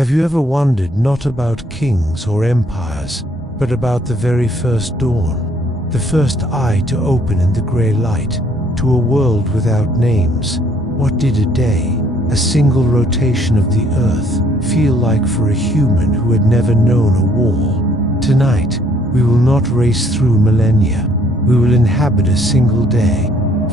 Have you ever wondered not about kings or empires, but about the very first dawn? The first eye to open in the grey light, to a world without names. What did a day, a single rotation of the earth, feel like for a human who had never known a war? Tonight, we will not race through millennia. We will inhabit a single day.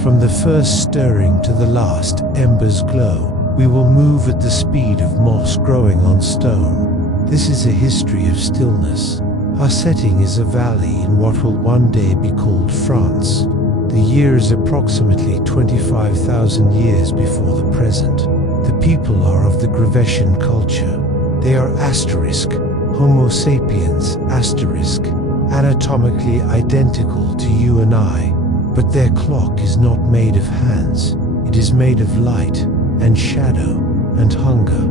From the first stirring to the last ember's glow, we will move at the speed of moss growing on stone. This is a history of stillness. Our setting is a valley in what will one day be called France. The year is approximately 25,000 years before the present. The people are of the Grevetian culture. They are asterisk, Homo sapiens asterisk, anatomically identical to you and I, but their clock is not made of hands. It is made of light and shadow and hunger,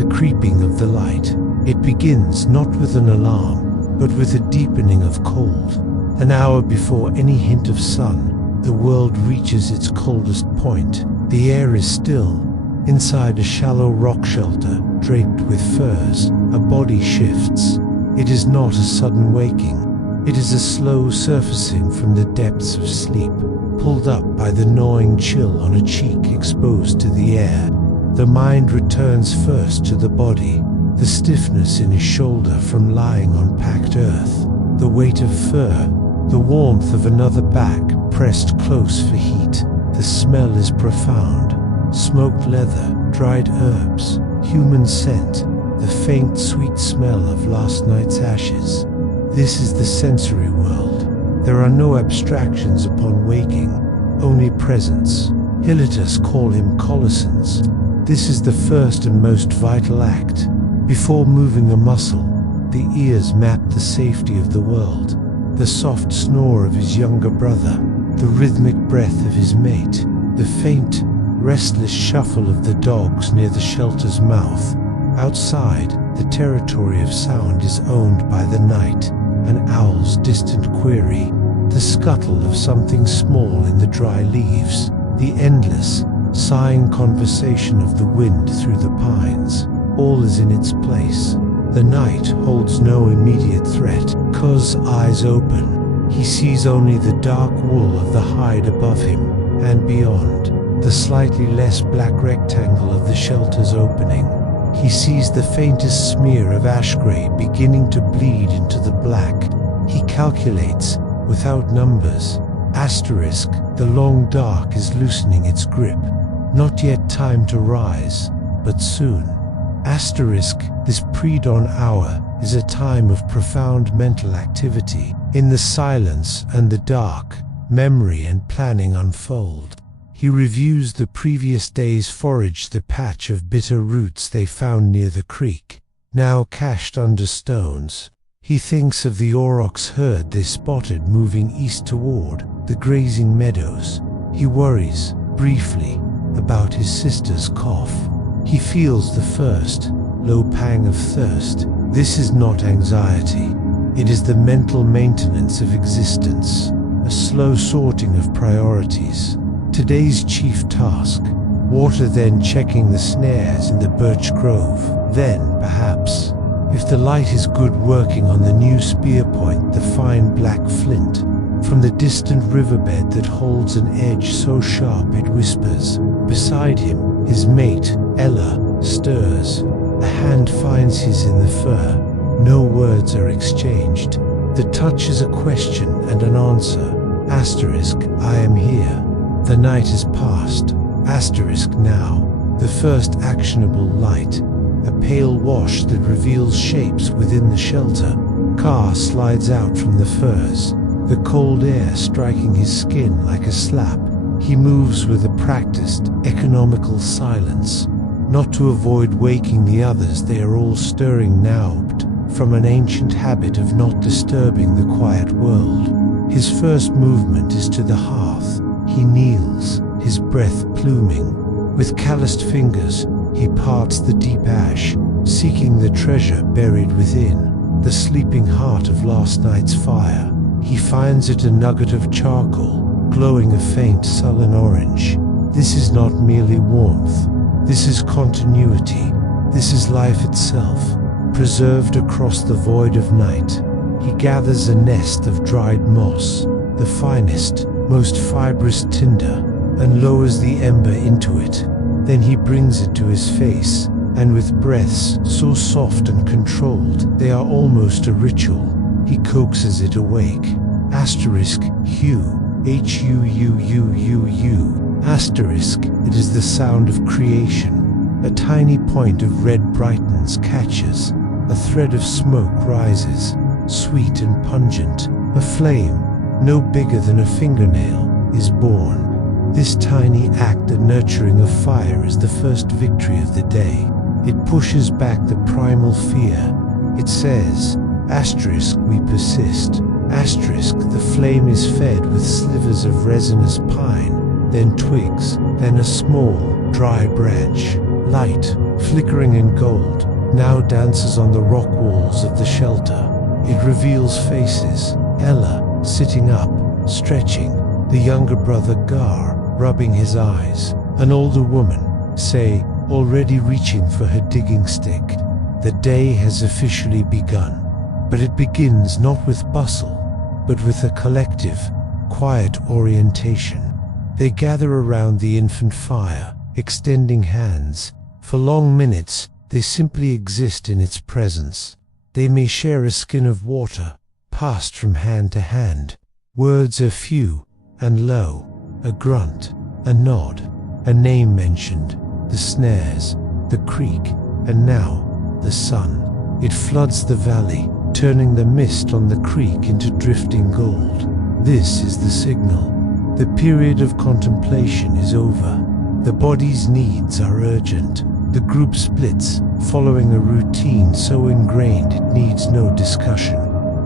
the creeping of the light. It begins not with an alarm, but with a deepening of cold. An hour before any hint of sun, the world reaches its coldest point. The air is still. Inside a shallow rock shelter, draped with furs, a body shifts. It is not a sudden waking. It is a slow surfacing from the depths of sleep, pulled up by the gnawing chill on a cheek exposed to the air. The mind returns first to the body, the stiffness in his shoulder from lying on packed earth, the weight of fur, the warmth of another back pressed close for heat. The smell is profound. Smoked leather, dried herbs, human scent, the faint sweet smell of last night's ashes. This is the sensory world. There are no abstractions upon waking, only presence. Hilitus call him colocence. This is the first and most vital act. Before moving a muscle, the ears map the safety of the world. The soft snore of his younger brother, the rhythmic breath of his mate, the faint, restless shuffle of the dogs near the shelter's mouth. Outside, the territory of sound is owned by the night, an owl's distant query, the scuttle of something small in the dry leaves, the endless, sighing conversation of the wind through the pines. All is in its place. The night holds no immediate threat. Coz's eyes open. He sees only the dark wool of the hide above him, and beyond, the slightly less black rectangle of the shelter's opening. He sees the faintest smear of ash gray beginning to bleed into the black. He calculates, without numbers. Asterisk, the long dark is loosening its grip. Not yet time to rise, but soon. Asterisk, this pre-dawn hour is a time of profound mental activity. In the silence and the dark, memory and planning unfold. He reviews the previous day's forage, the patch of bitter roots they found near the creek, now cached under stones. He thinks of the aurochs herd they spotted moving east toward the grazing meadows. He worries, briefly, about his sister's cough. He feels the first, low pang of thirst. This is not anxiety. It is the mental maintenance of existence, a slow sorting of priorities. Today's chief task, water, then checking the snares in the birch grove. Then, perhaps, if the light is good, working on the new spear point, the fine black flint, from the distant riverbed that holds an edge so sharp it whispers. Beside him, his mate, Ella, stirs. A hand finds his in the fur. No words are exchanged. The touch is a question and an answer. Asterisk, I am here. The night is past. Asterisk, now. The first actionable light. A pale wash that reveals shapes within the shelter. Car slides out from the firs, the cold air striking his skin like a slap. He moves with a practiced, economical silence. Not to avoid waking the others, they are all stirring now, from an ancient habit of not disturbing the quiet world. His first movement is to the hearth. He kneels, his breath pluming. With calloused fingers, he parts the deep ash, seeking the treasure buried within, the sleeping heart of last night's fire. He finds it a nugget of charcoal, glowing a faint sullen orange. This is not merely warmth. This is continuity. This is life itself, preserved across the void of night. He gathers a nest of dried moss, the finest, most fibrous tinder, and lowers the ember into it. Then he brings it to his face, and with breaths so soft and controlled they are almost a ritual, he coaxes it awake. Asterisk Hue, H-U-U-U-U-U, asterisk, it is the sound of creation. A tiny point of red brightens, catches. A thread of smoke rises, sweet and pungent. A flame, no bigger than a fingernail, is born. This tiny act of nurturing a fire is the first victory of the day. It pushes back the primal fear. It says, asterisk, we persist. Asterisk, the flame is fed with slivers of resinous pine, then twigs, then a small, dry branch. Light, flickering in gold, now dances on the rock walls of the shelter. It reveals faces. Ella, sitting up, stretching. The younger brother Gar, rubbing his eyes. An older woman, say, already reaching for her digging stick. The day has officially begun. But it begins not with bustle, but with a collective, quiet orientation. They gather around the infant fire, extending hands. For long minutes, they simply exist in its presence. They may share a skin of water, passed from hand to hand. Words are few and low, a grunt, a nod, a name mentioned, the snares, the creek, and now, the sun. It floods the valley, turning the mist on the creek into drifting gold. This is the signal. The period of contemplation is over. The body's needs are urgent. The group splits, following a routine so ingrained it needs no discussion.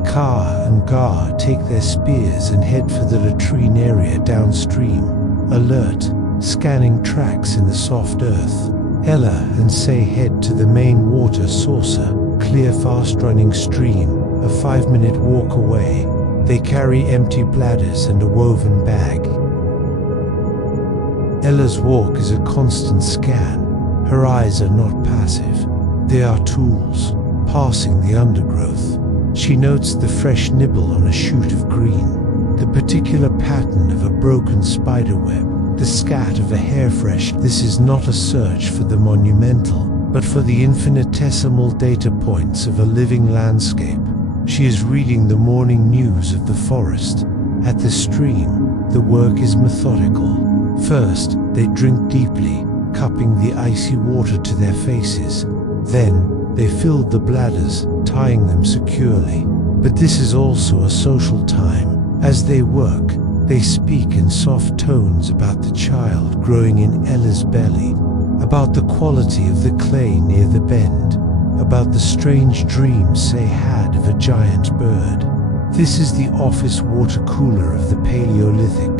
Ka and Gar take their spears and head for the latrine area downstream, alert, scanning tracks in the soft earth. Ella and Say head to the main water saucer, clear fast-running stream, a 5-minute walk away. They carry empty bladders and a woven bag. Ella's walk is a constant scan. Her eyes are not passive. They are tools, passing the undergrowth. She notes the fresh nibble on a shoot of green, the particular pattern of a broken spiderweb, the scat of a hairfresh. This is not a search for the monumental, but for the infinitesimal data points of a living landscape. She is reading the morning news of the forest. At the stream, the work is methodical. First, they drink deeply, cupping the icy water to their faces. Then, they filled the bladders, tying them securely. But this is also a social time. As they work, they speak in soft tones about the child growing in Ella's belly, about the quality of the clay near the bend, about the strange dreams Say had of a giant bird. This is the office water cooler of the Paleolithic,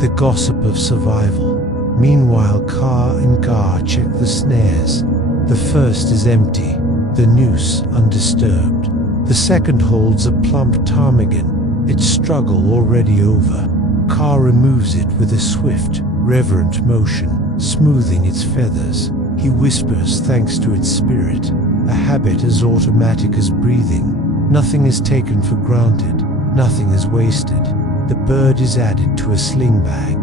the gossip of survival. Meanwhile, Ka and Gar check the snares. The first is empty, the noose undisturbed. The second holds a plump ptarmigan, its struggle already over. Ka removes it with a swift, reverent motion, smoothing its feathers. He whispers thanks to its spirit, a habit as automatic as breathing. Nothing is taken for granted, nothing is wasted. The bird is added to a sling bag.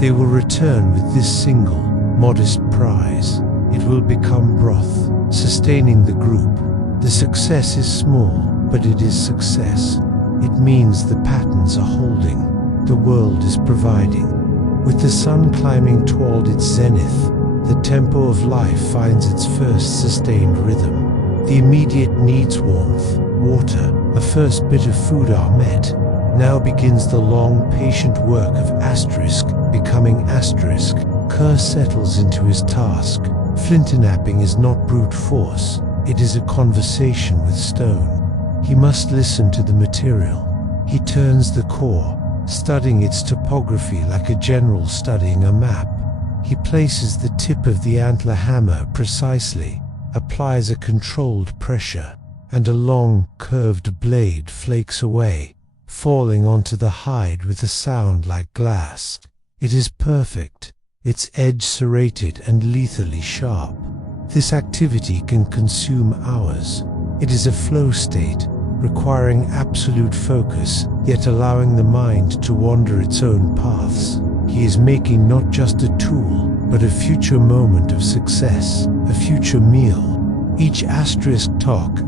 They will return with this single, modest prize. It will become broth, sustaining the group. The success is small, but it is success. It means the patterns are holding, the world is providing. With the sun climbing toward its zenith, the tempo of life finds its first sustained rhythm. The immediate needs, warmth, water, a first bit of food are met. Now begins the long, patient work of asterisk becoming asterisk. Kerr settles into his task. Flinternapping is not brute force. It is a conversation with stone. He must listen to the material. He turns the core, studying its topography like a general studying a map. He places the tip of the antler hammer precisely, applies a controlled pressure, and a long, curved blade flakes away, falling onto the hide with a sound like glass. It is perfect, its edge serrated and lethally sharp. This activity can consume hours. It is a flow state, requiring absolute focus, yet allowing the mind to wander its own paths. He is making not just a tool, but a future moment of success, a future meal. Each talk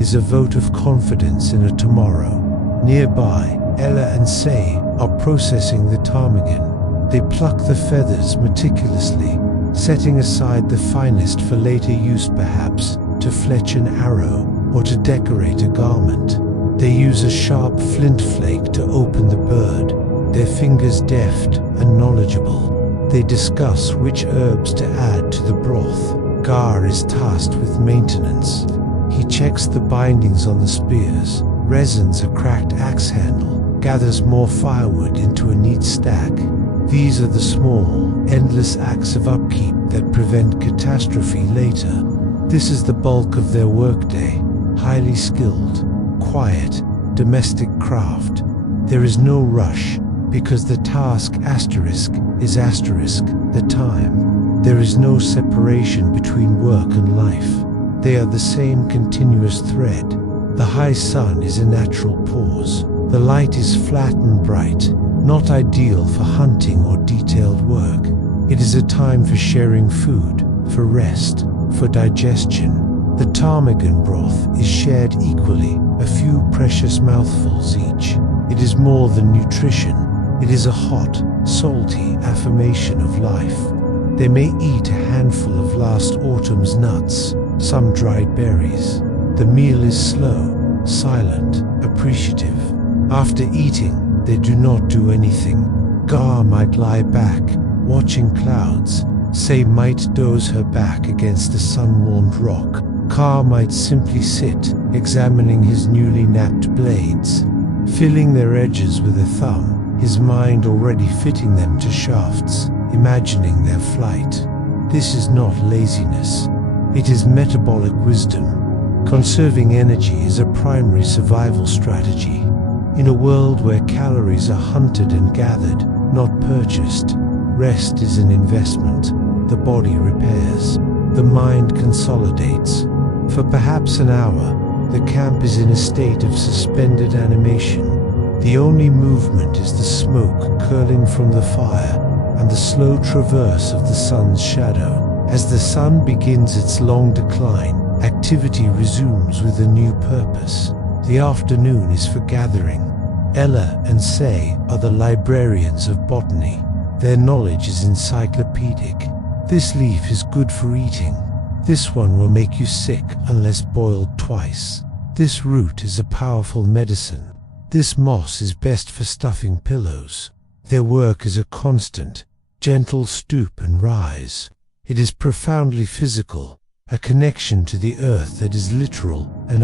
is a vote of confidence in a tomorrow. Nearby, Ella and Say are processing the ptarmigan. They pluck the feathers meticulously, setting aside the finest for later use, perhaps to fletch an arrow or to decorate a garment. They use a sharp flint flake to open the bird, their fingers deft and knowledgeable. They discuss which herbs to add to the broth. Gar is tasked with maintenance. He checks the bindings on the spears, resins a cracked axe handle, gathers more firewood into a neat stack. These are the small, endless acts of upkeep that prevent catastrophe later. This is the bulk of their workday, highly skilled, quiet, domestic craft. There is no rush, because the task is the time. There is no separation between work and life. They are the same continuous thread. The high sun is a natural pause. The light is flat and bright, not ideal for hunting or detailed work. It is a time for sharing food, for rest, for digestion. The ptarmigan broth is shared equally, a few precious mouthfuls each. It is more than nutrition. It is a hot, salty affirmation of life. They may eat a handful of last autumn's nuts, some dried berries. The meal is slow, silent, appreciative. After eating, they do not do anything. Gar might lie back, watching clouds. Say might doze her back against a sun-warmed rock. Car might simply sit, examining his newly napped blades, filling their edges with a thumb, his mind already fitting them to shafts, imagining their flight. This is not laziness. It is metabolic wisdom. Conserving energy is a primary survival strategy. In a world where calories are hunted and gathered, not purchased, rest is an investment. The body repairs. The mind consolidates. For perhaps an hour, the camp is in a state of suspended animation. The only movement is the smoke curling from the fire and the slow traverse of the sun's shadow. As the sun begins its long decline, activity resumes with a new purpose. The afternoon is for gathering. Ella and Say are the librarians of botany. Their knowledge is encyclopedic. This leaf is good for eating. This one will make you sick unless boiled twice. This root is a powerful medicine. This moss is best for stuffing pillows. Their work is a constant, gentle stoop and rise. It is profoundly physical, a connection to the earth that is literal and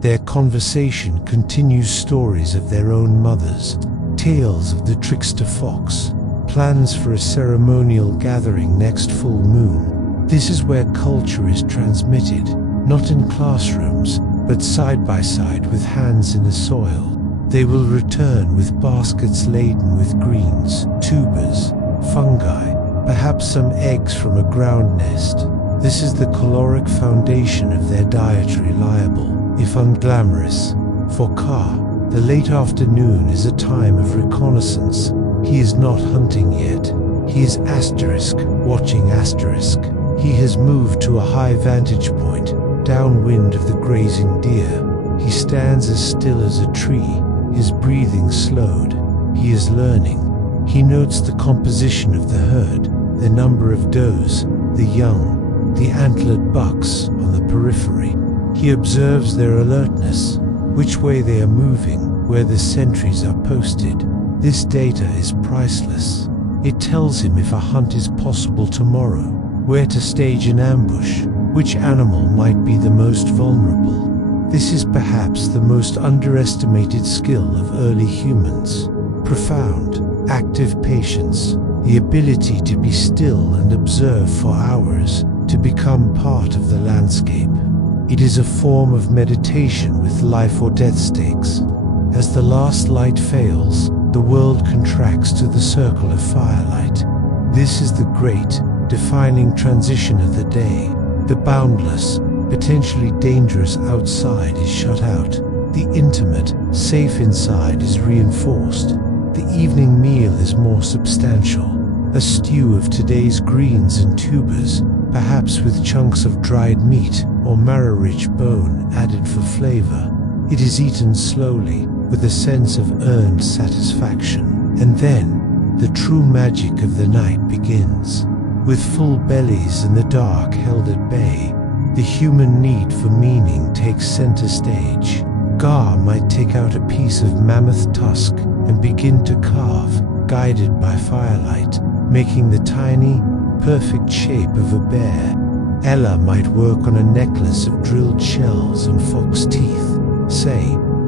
their conversation continues stories of their own mothers, tales of the trickster fox, plans for a ceremonial gathering next full moon. This is where culture is transmitted, not in classrooms, but side by side with hands in the soil. They will return with baskets laden with greens, tubers, fungi, perhaps some eggs from a ground nest. This is the caloric foundation of their dietary, liable, if unglamorous. For Ka, the late afternoon is a time of reconnaissance. He is not hunting yet. He is watching asterisk. He has moved to a high vantage point, downwind of the grazing deer. He stands as still as a tree, his breathing slowed. He is learning. He notes the composition of the herd, the number of does, the young, the antlered bucks on the periphery. He observes their alertness, which way they are moving, where the sentries are posted. This data is priceless. It tells him if a hunt is possible tomorrow, where to stage an ambush, which animal might be the most vulnerable. This is perhaps the most underestimated skill of early humans. Profound, active patience, the ability to be still and observe for hours, to become part of the landscape. It is a form of meditation with life or death stakes. As the last light fails, the world contracts to the circle of firelight. This is the great, defining transition of the day. The boundless, potentially dangerous outside is shut out. The intimate, safe inside is reinforced. The evening meal is more substantial. A stew of today's greens and tubers, perhaps with chunks of dried meat or marrow-rich bone added for flavor. It is eaten slowly, with a sense of earned satisfaction. And then, the true magic of the night begins. With full bellies and the dark held at bay, the human need for meaning takes center stage. Gar might take out a piece of mammoth tusk and begin to carve, guided by firelight, making the tiny, perfect shape of a bear. Ella might work on a necklace of drilled shells and fox teeth. Say,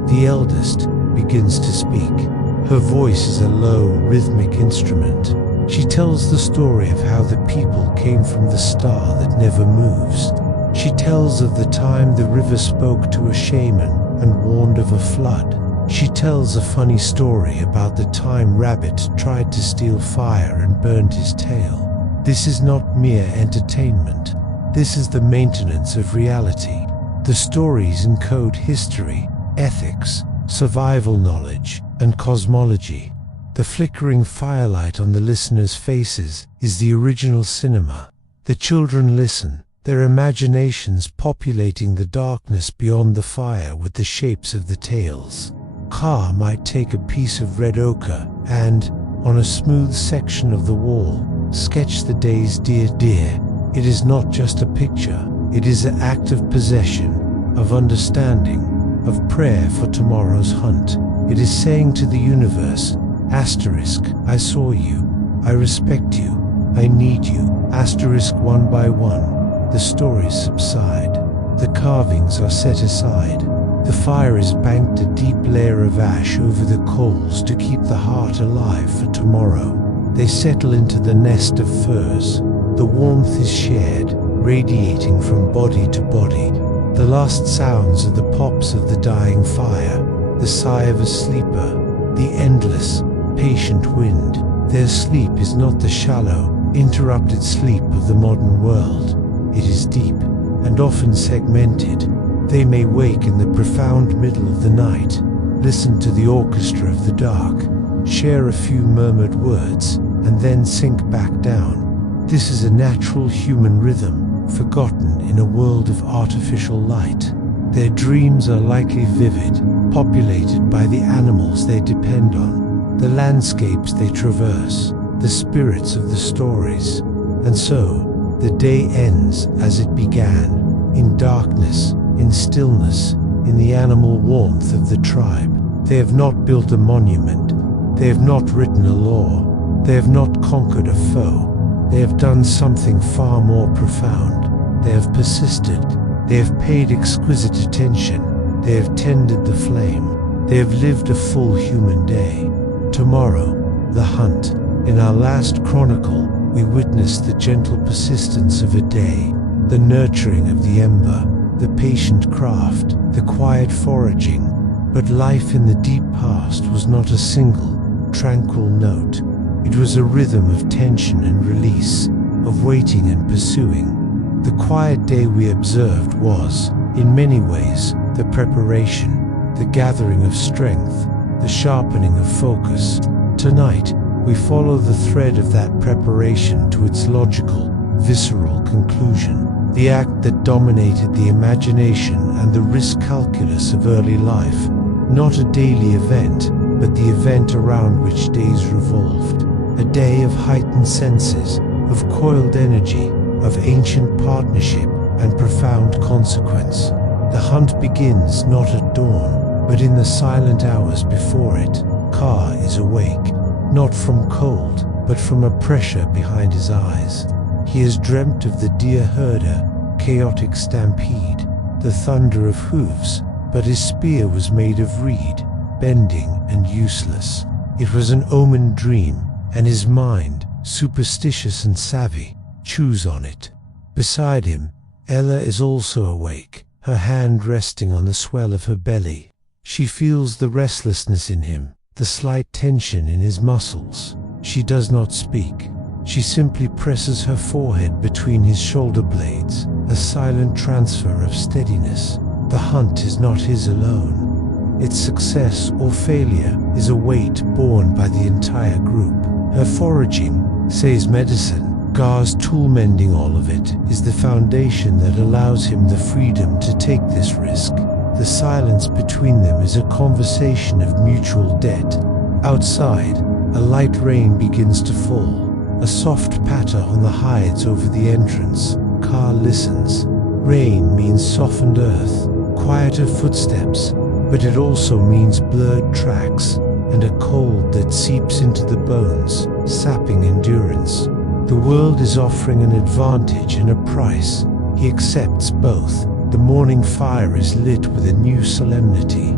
the eldest, begins to speak. Her voice is a low, rhythmic instrument. She tells the story of how the people came from the star that never moves. She tells of the time the river spoke to a shaman and warned of a flood. She tells a funny story about the time Rabbit tried to steal fire and burned his tail. This is not mere entertainment. This is the maintenance of reality. The stories encode history, ethics, survival knowledge, and cosmology. The flickering firelight on the listeners' faces is the original cinema. The children listen, their imaginations populating the darkness beyond the fire with the shapes of the tales. Car might take a piece of red ochre and, on a smooth section of the wall, sketch the day's dear. It is not just a picture, it is an act of possession, of understanding, of prayer for tomorrow's hunt. It is saying to the universe, asterisk, I saw you, I respect you, I need you, asterisk. One by one, the stories subside. The carvings are set aside. The fire is banked a deep layer of ash over the coals to keep the heart alive for tomorrow. They settle into the nest of furs. The warmth is shared, radiating from body to body. The last sounds are the pops of the dying fire, the sigh of a sleeper, the endless, patient wind. Their sleep is not the shallow, interrupted sleep of the modern world. It is deep, and often segmented. They may wake in the profound middle of the night, listen to the orchestra of the dark, share a few murmured words, and then sink back down. This is a natural human rhythm, forgotten in a world of artificial light. Their dreams are likely vivid, populated by the animals they depend on, the landscapes they traverse, the spirits of the stories. And so, the day ends as it began, in darkness, in stillness, in the animal warmth of the tribe. They have not built a monument. They have not written a law. They have not conquered a foe. They have done something far more profound. They have persisted. They have paid exquisite attention. They have tended the flame. They have lived a full human day. Tomorrow, the hunt. In our last chronicle, we witness the gentle persistence of a day, the nurturing of the ember, the patient craft, the quiet foraging. But life in the deep past was not a single, tranquil note. It was a rhythm of tension and release, of waiting and pursuing. The quiet day we observed was, in many ways, the preparation, the gathering of strength, the sharpening of focus. Tonight, we follow the thread of that preparation to its logical, visceral conclusion, the act that dominated the imagination and the risk calculus of early life, not a daily event, but the event around which days revolved, a day of heightened senses, of coiled energy, of ancient partnership and profound consequence. The hunt begins not at dawn, but in the silent hours before it. Car is awake, not from cold, but from a pressure behind his eyes. He has dreamt of the deer herder, chaotic stampede, the thunder of hooves, but his spear was made of reed, bending and useless. It was an omened dream, and his mind, superstitious and savvy, chews on it. Beside him, Ella is also awake, her hand resting on the swell of her belly. She feels the restlessness in him, the slight tension in his muscles. She does not speak. She simply presses her forehead between his shoulder blades, a silent transfer of steadiness. The hunt is not his alone. Its success or failure is a weight borne by the entire group. Her foraging, says medicine, Gar's tool mending, all of it, is the foundation that allows him the freedom to take this risk. The silence between them is a conversation of mutual debt. Outside, a light rain begins to fall. A soft patter on the hides over the entrance. Gar listens. Rain means softened earth, quieter footsteps, but it also means blurred tracks and a cold that seeps into the bones, sapping endurance. The world is offering an advantage and a price. He accepts both. The morning fire is lit with a new solemnity.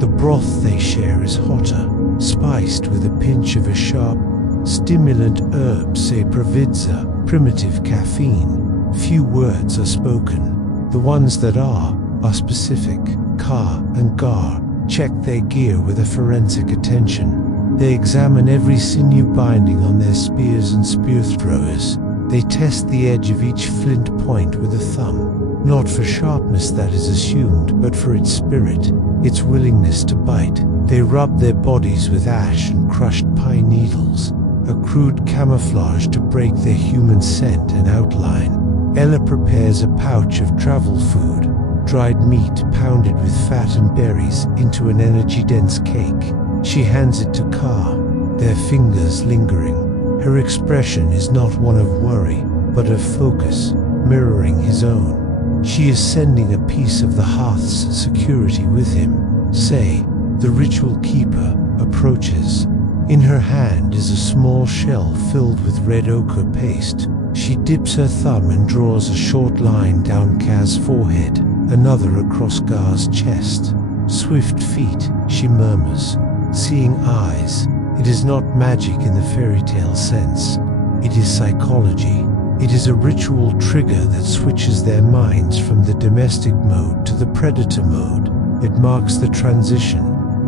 The broth they share is hotter, spiced with a pinch of a sharp, stimulant herb, say pravidza, primitive caffeine. Few words are spoken. The ones that are specific. Gar and Gar check their gear with a forensic attention. They examine every sinew binding on their spears and spear throwers. They test the edge of each flint point with a thumb, not for sharpness that is assumed, but for its spirit, its willingness to bite. They rub their bodies with ash and crushed pine needles, a crude camouflage to break their human scent and outline. Ella prepares a pouch of travel food, dried meat pounded with fat and berries into an energy-dense cake. She hands it to Gar, their fingers lingering. Her expression is not one of worry, but of focus, mirroring his own. She is sending a piece of the hearth's security with him. Say, the ritual keeper approaches. In her hand is a small shell filled with red ochre paste. She dips her thumb and draws a short line down Gar's forehead, another across Gar's chest. Swift feet, she murmurs. Seeing eyes. It is not magic in the fairy tale sense. It is psychology. It is a ritual trigger that switches their minds from the domestic mode to the predator mode. It marks the transition,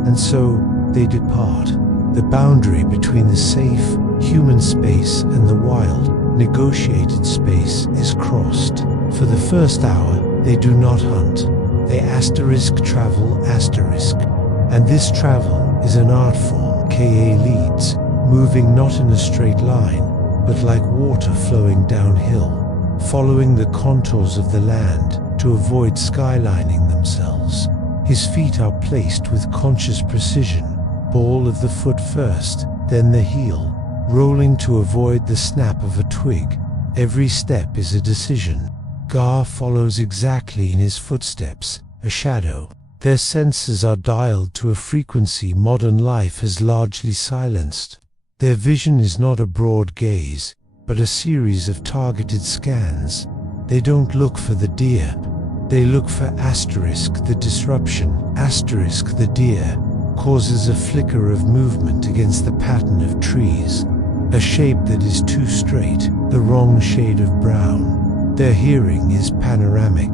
and so they depart. The boundary between the safe, human space and the wild, negotiated space is crossed. For the first hour, they do not hunt. They travel and this travel is an art form. Ka leads, moving not in a straight line, but like water flowing downhill, following the contours of the land to avoid skylining themselves. His feet are placed with conscious precision, ball of the foot first, then the heel, rolling to avoid the snap of a twig. Every step is a decision. Gar follows exactly in his footsteps, a shadow. Their senses are dialed to a frequency modern life has largely silenced. Their vision is not a broad gaze, but a series of targeted scans. They don't look for the deer. They look for the disruption. The deer causes a flicker of movement against the pattern of trees, a shape that is too straight, the wrong shade of brown. Their hearing is panoramic.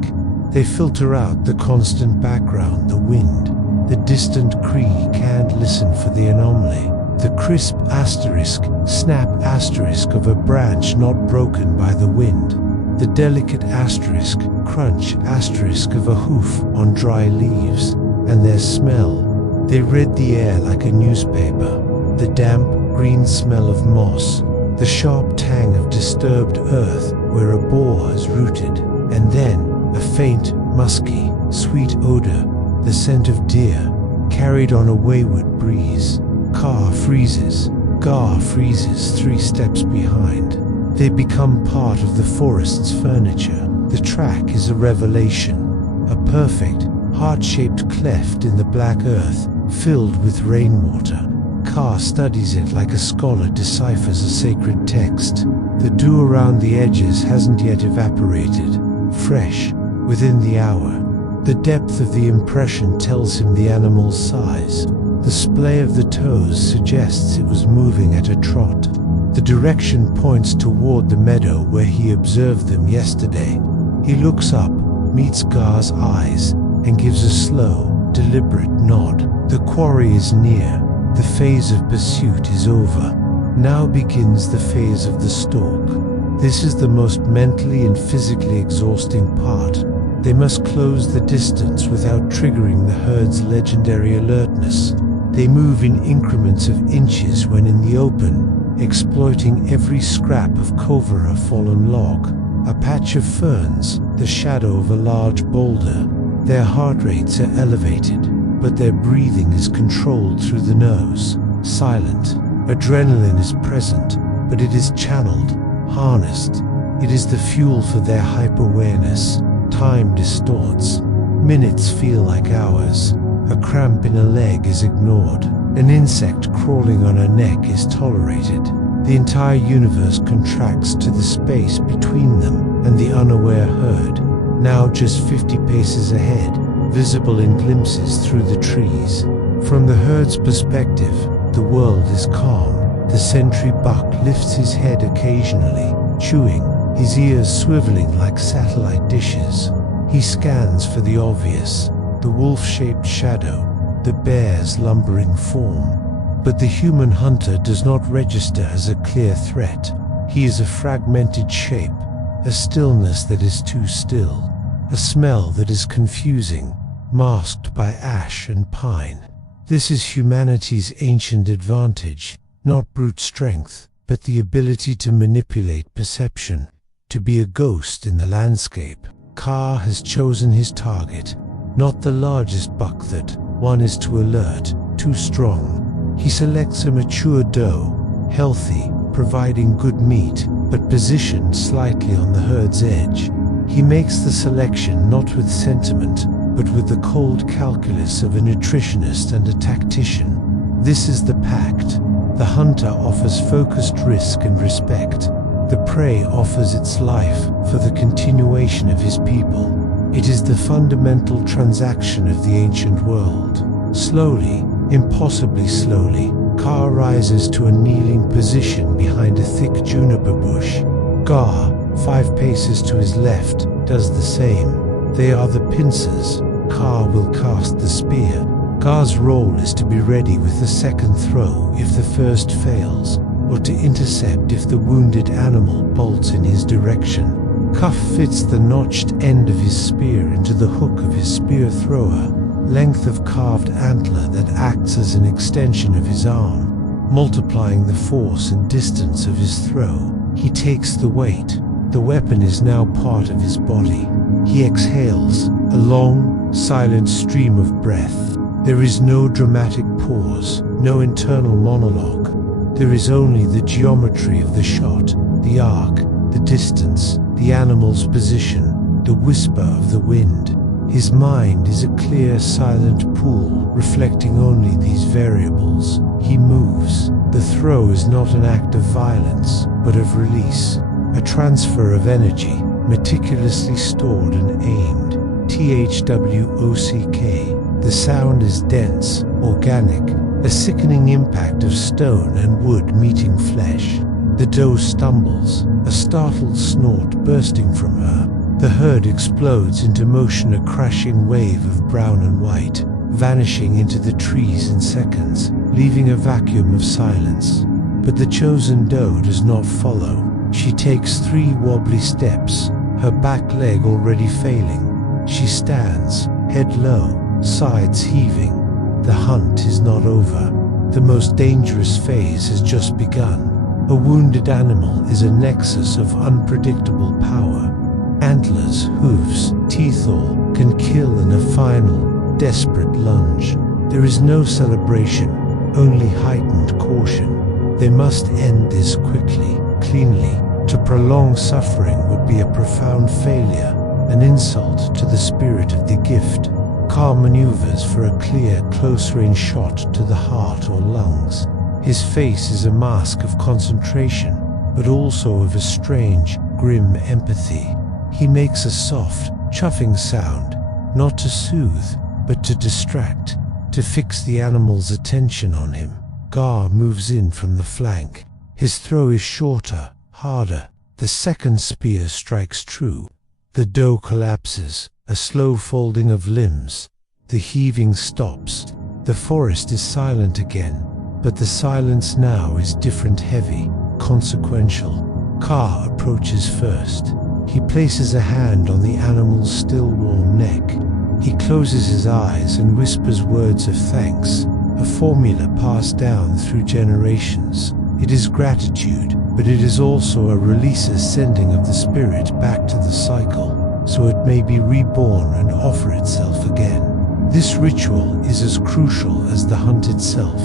They filter out the constant background, the wind. The distant Cree can't listen for the anomaly. The crisp snap of a branch not broken by the wind. The delicate crunch of a hoof on dry leaves. And their smell. They read the air like a newspaper. The damp, green smell of moss. The sharp tang of disturbed earth where a boar has rooted. And then a faint, musky, sweet odor, the scent of deer, carried on a wayward breeze. Gar freezes 3 steps behind. They become part of the forest's furniture. The track is a revelation, a perfect, heart-shaped cleft in the black earth, filled with rainwater. Gar studies it like a scholar deciphers a sacred text. The dew around the edges hasn't yet evaporated, fresh, within the hour. The depth of the impression tells him the animal's size. The splay of the toes suggests it was moving at a trot. The direction points toward the meadow where he observed them yesterday. He looks up, meets Gar's eyes, and gives a slow, deliberate nod. The quarry is near. The phase of pursuit is over. Now begins the phase of the stalk. This is the most mentally and physically exhausting part. They must close the distance without triggering the herd's legendary alertness. They move in increments of inches when in the open, exploiting every scrap of cover or fallen log, a patch of ferns, the shadow of a large boulder. Their heart rates are elevated, but their breathing is controlled through the nose, silent. Adrenaline is present, but it is channeled, harnessed. It is the fuel for their hyper-awareness. Time distorts. Minutes feel like hours. A cramp in a leg is ignored. An insect crawling on her neck is tolerated. The entire universe contracts to the space between them and the unaware herd, now just 50 paces ahead, visible in glimpses through the trees. From the herd's perspective, the world is calm. The sentry buck lifts his head occasionally, chewing, his ears swiveling like satellite dishes. He scans for the obvious, the wolf-shaped shadow, the bear's lumbering form. But the human hunter does not register as a clear threat. He is a fragmented shape, a stillness that is too still, a smell that is confusing, masked by ash and pine. This is humanity's ancient advantage, not brute strength, but the ability to manipulate perception, to be a ghost in the landscape. Kaa has chosen his target, not the largest buck that one is too alert, too strong. He selects a mature doe, healthy, providing good meat, but positioned slightly on the herd's edge. He makes the selection not with sentiment, but with the cold calculus of a nutritionist and a tactician. This is the pact. The hunter offers focused risk and respect. The prey offers its life for the continuation of his people. It is the fundamental transaction of the ancient world. Slowly, impossibly slowly, Kaa rises to a kneeling position behind a thick juniper bush. Gar, 5 paces to his left, does the same. They are the pincers. Kaa will cast the spear. Gar's role is to be ready with the second throw if the first fails, or to intercept if the wounded animal bolts in his direction. Cuff fits the notched end of his spear into the hook of his spear thrower, length of carved antler that acts as an extension of his arm, multiplying the force and distance of his throw. He takes the weight. The weapon is now part of his body. He exhales, a long, silent stream of breath. There is no dramatic pause, no internal monologue. There is only the geometry of the shot, the arc, the distance, the animal's position, the whisper of the wind. His mind is a clear, silent pool, reflecting only these variables. He moves. The throw is not an act of violence, but of release, a transfer of energy, meticulously stored and aimed. THWOCK. The sound is dense, organic, a sickening impact of stone and wood meeting flesh. The doe stumbles, a startled snort bursting from her. The herd explodes into motion, a crashing wave of brown and white, vanishing into the trees in seconds, leaving a vacuum of silence. But the chosen doe does not follow. She takes 3 wobbly steps, her back leg already failing. She stands, head low, sides heaving. The hunt is not over. The most dangerous phase has just begun. A wounded animal is a nexus of unpredictable power. Antlers, hooves, teeth all can kill in a final, desperate lunge. There is no celebration, only heightened caution. They must end this quickly, cleanly. To prolong suffering would be a profound failure, an insult to the spirit of the gift. Kaa maneuvers for a clear, close-range shot to the heart or lungs. His face is a mask of concentration, but also of a strange, grim empathy. He makes a soft, chuffing sound, not to soothe, but to distract, to fix the animal's attention on him. Gar moves in from the flank. His throw is shorter, harder. The second spear strikes true. The doe collapses, a slow folding of limbs. The heaving stops. The forest is silent again. but the silence now is different, heavy, consequential. Car approaches first. He places a hand on the animal's still warm neck. He closes his eyes and whispers words of thanks, a formula passed down through generations. It is gratitude, but it is also a release, a sending of the spirit back to the cycle, so it may be reborn and offer itself again. This ritual is as crucial as the hunt itself.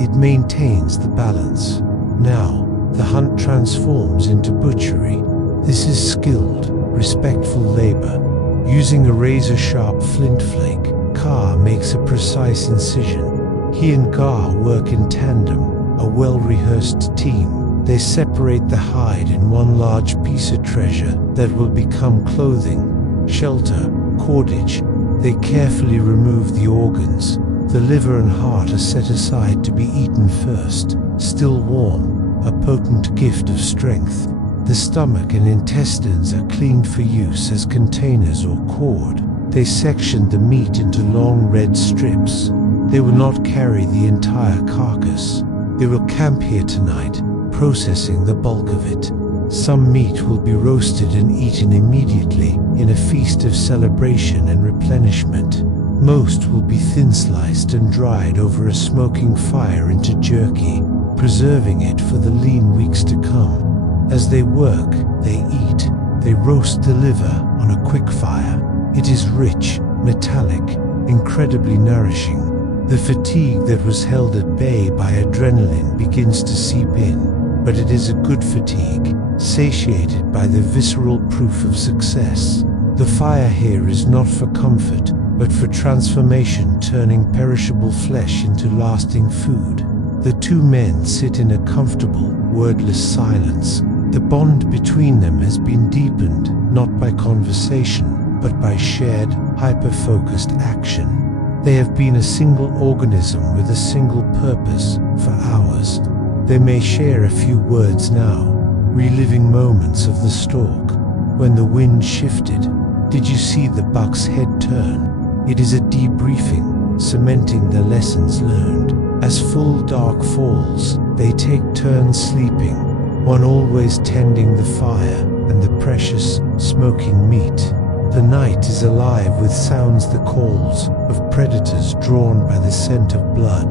It maintains the balance. Now, the hunt transforms into butchery. This is skilled, respectful labor. Using a razor-sharp flint flake, Ka makes a precise incision. He and Gar work in tandem, a well-rehearsed team. They separate the hide in one large piece of treasure that will become clothing, shelter, cordage. They carefully remove the organs. The liver and heart are set aside to be eaten first, still warm, a potent gift of strength. The stomach and intestines are cleaned for use as containers or cord. They section the meat into long red strips. They will not carry the entire carcass. They will camp here tonight, processing the bulk of it. Some meat will be roasted and eaten immediately in a feast of celebration and replenishment. Most will be thin-sliced and dried over a smoking fire into jerky, preserving it for the lean weeks to come. As they work, they eat. They roast the liver on a quick fire. It is rich, metallic, incredibly nourishing. The fatigue that was held at bay by adrenaline begins to seep in, but it is a good fatigue, satiated by the visceral proof of success. The fire here is not for comfort, but for transformation, turning perishable flesh into lasting food. The two men sit in a comfortable, wordless silence. The bond between them has been deepened, not by conversation, but by shared, hyper-focused action. They have been a single organism with a single purpose for hours. They may share a few words now, reliving moments of the stalk. When the wind shifted, did you see the buck's head turn? It is a debriefing, cementing the lessons learned. As full dark falls, they take turns sleeping, one always tending the fire and the precious, smoking meat. The night is alive with sounds, the calls of predators drawn by the scent of blood,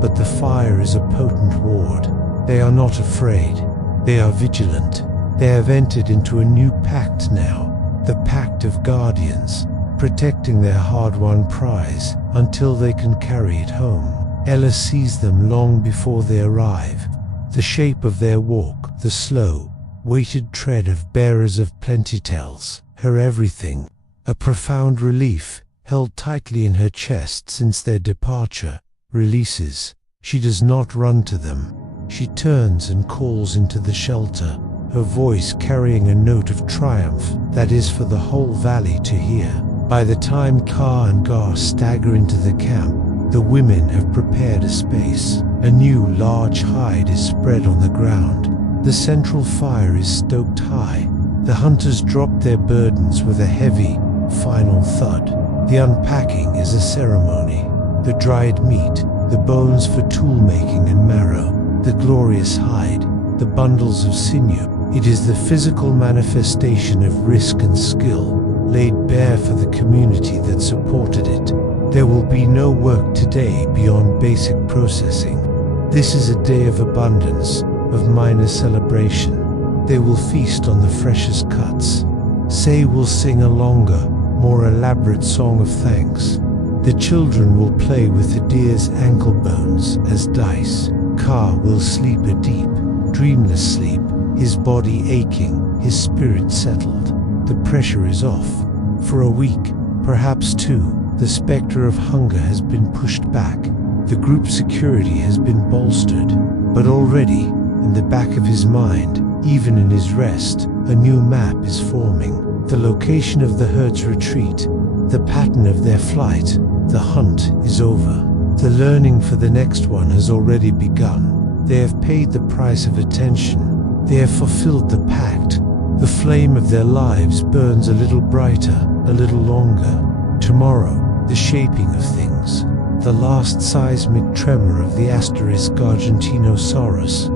but the fire is a potent ward. They are not afraid. They are vigilant. They have entered into a new pact now, the pact of guardians, protecting their hard-won prize until they can carry it home. Ella sees them long before they arrive. The shape of their walk, the slow, weighted tread of bearers of plenty tells her everything. A profound relief, held tightly in her chest since their departure, releases. She does not run to them. She turns and calls into the shelter, her voice carrying a note of triumph that is for the whole valley to hear. By the time Ka and Gar stagger into the camp, the women have prepared a space. A new large hide is spread on the ground. The central fire is stoked high. The hunters drop their burdens with a heavy, final thud. The unpacking is a ceremony. The dried meat, the bones for tool making and marrow, the glorious hide, the bundles of sinew. It is the physical manifestation of risk and skill, laid bare for the community that supported it. There will be no work today beyond basic processing. This is a day of abundance, of minor celebration. They will feast on the freshest cuts. Say will sing a longer, more elaborate song of thanks. The children will play with the deer's ankle bones as dice. Ka will sleep a deep, dreamless sleep, his body aching, his spirit settled. The pressure is off. For a week, perhaps two, the specter of hunger has been pushed back. The group security has been bolstered. But already, in the back of his mind, even in his rest, a new map is forming. The location of the herd's retreat, the pattern of their flight. The hunt is over. The learning for the next one has already begun. They have paid the price of attention. They have fulfilled the pact. The flame of their lives burns a little brighter, a little longer. Tomorrow, the shaping of things. the last seismic tremor of the Argentinosaurus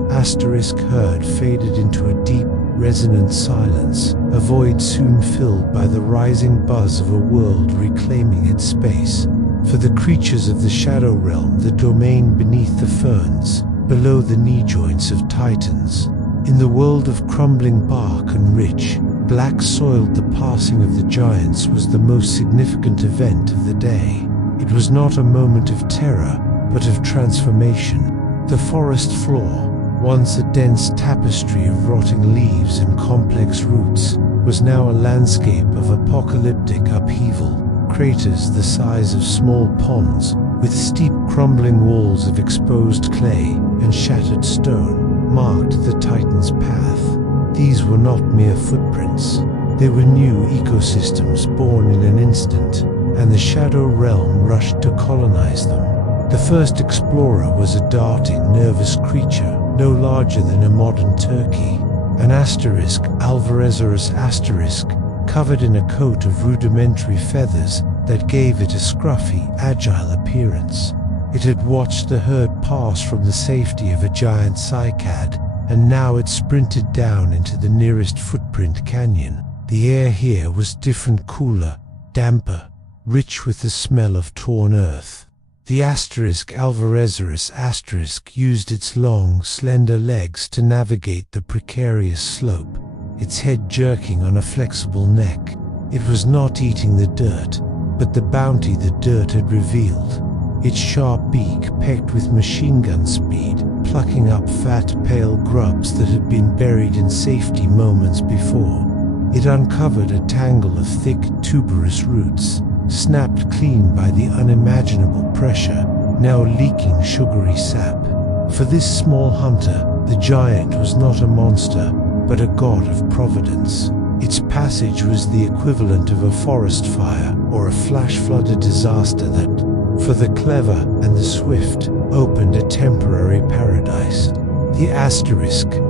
herd faded into a deep, resonant silence, a void soon filled by the rising buzz of a world reclaiming its space. For the creatures of the shadow realm, the domain beneath the ferns, below the knee joints of titans. In the world of crumbling bark and rich, black soiled, the passing of the giants was the most significant event of the day. It was not a moment of terror, but of transformation. The forest floor, once a dense tapestry of rotting leaves and complex roots, was now a landscape of apocalyptic upheaval. Craters the size of small ponds, with steep crumbling walls of exposed clay and shattered stone, marked the Titan's path. These were not mere footprints. They were new ecosystems born in an instant, and the Shadow Realm rushed to colonize them. The first explorer was a darting, nervous creature, no larger than a modern turkey, an Alvarezorus asterisk, covered in a coat of rudimentary feathers that gave it a scruffy, agile appearance. It had watched the herd pass from the safety of a giant cycad, and now it sprinted down into the nearest footprint canyon. The air here was different, cooler, damper, rich with the smell of torn earth. The Alvarezorus asterisk used its long, slender legs to navigate the precarious slope, its head jerking on a flexible neck. It was not eating the dirt, but the bounty the dirt had revealed. Its sharp beak pecked with machine gun speed, plucking up fat, pale grubs that had been buried in safety moments before. It uncovered a tangle of thick, tuberous roots, snapped clean by the unimaginable pressure, now leaking sugary sap. For this small hunter, the giant was not a monster, but a god of providence. Its passage was the equivalent of a forest fire or a flash-flooded disaster that, for the clever and the swift, opened a temporary paradise. The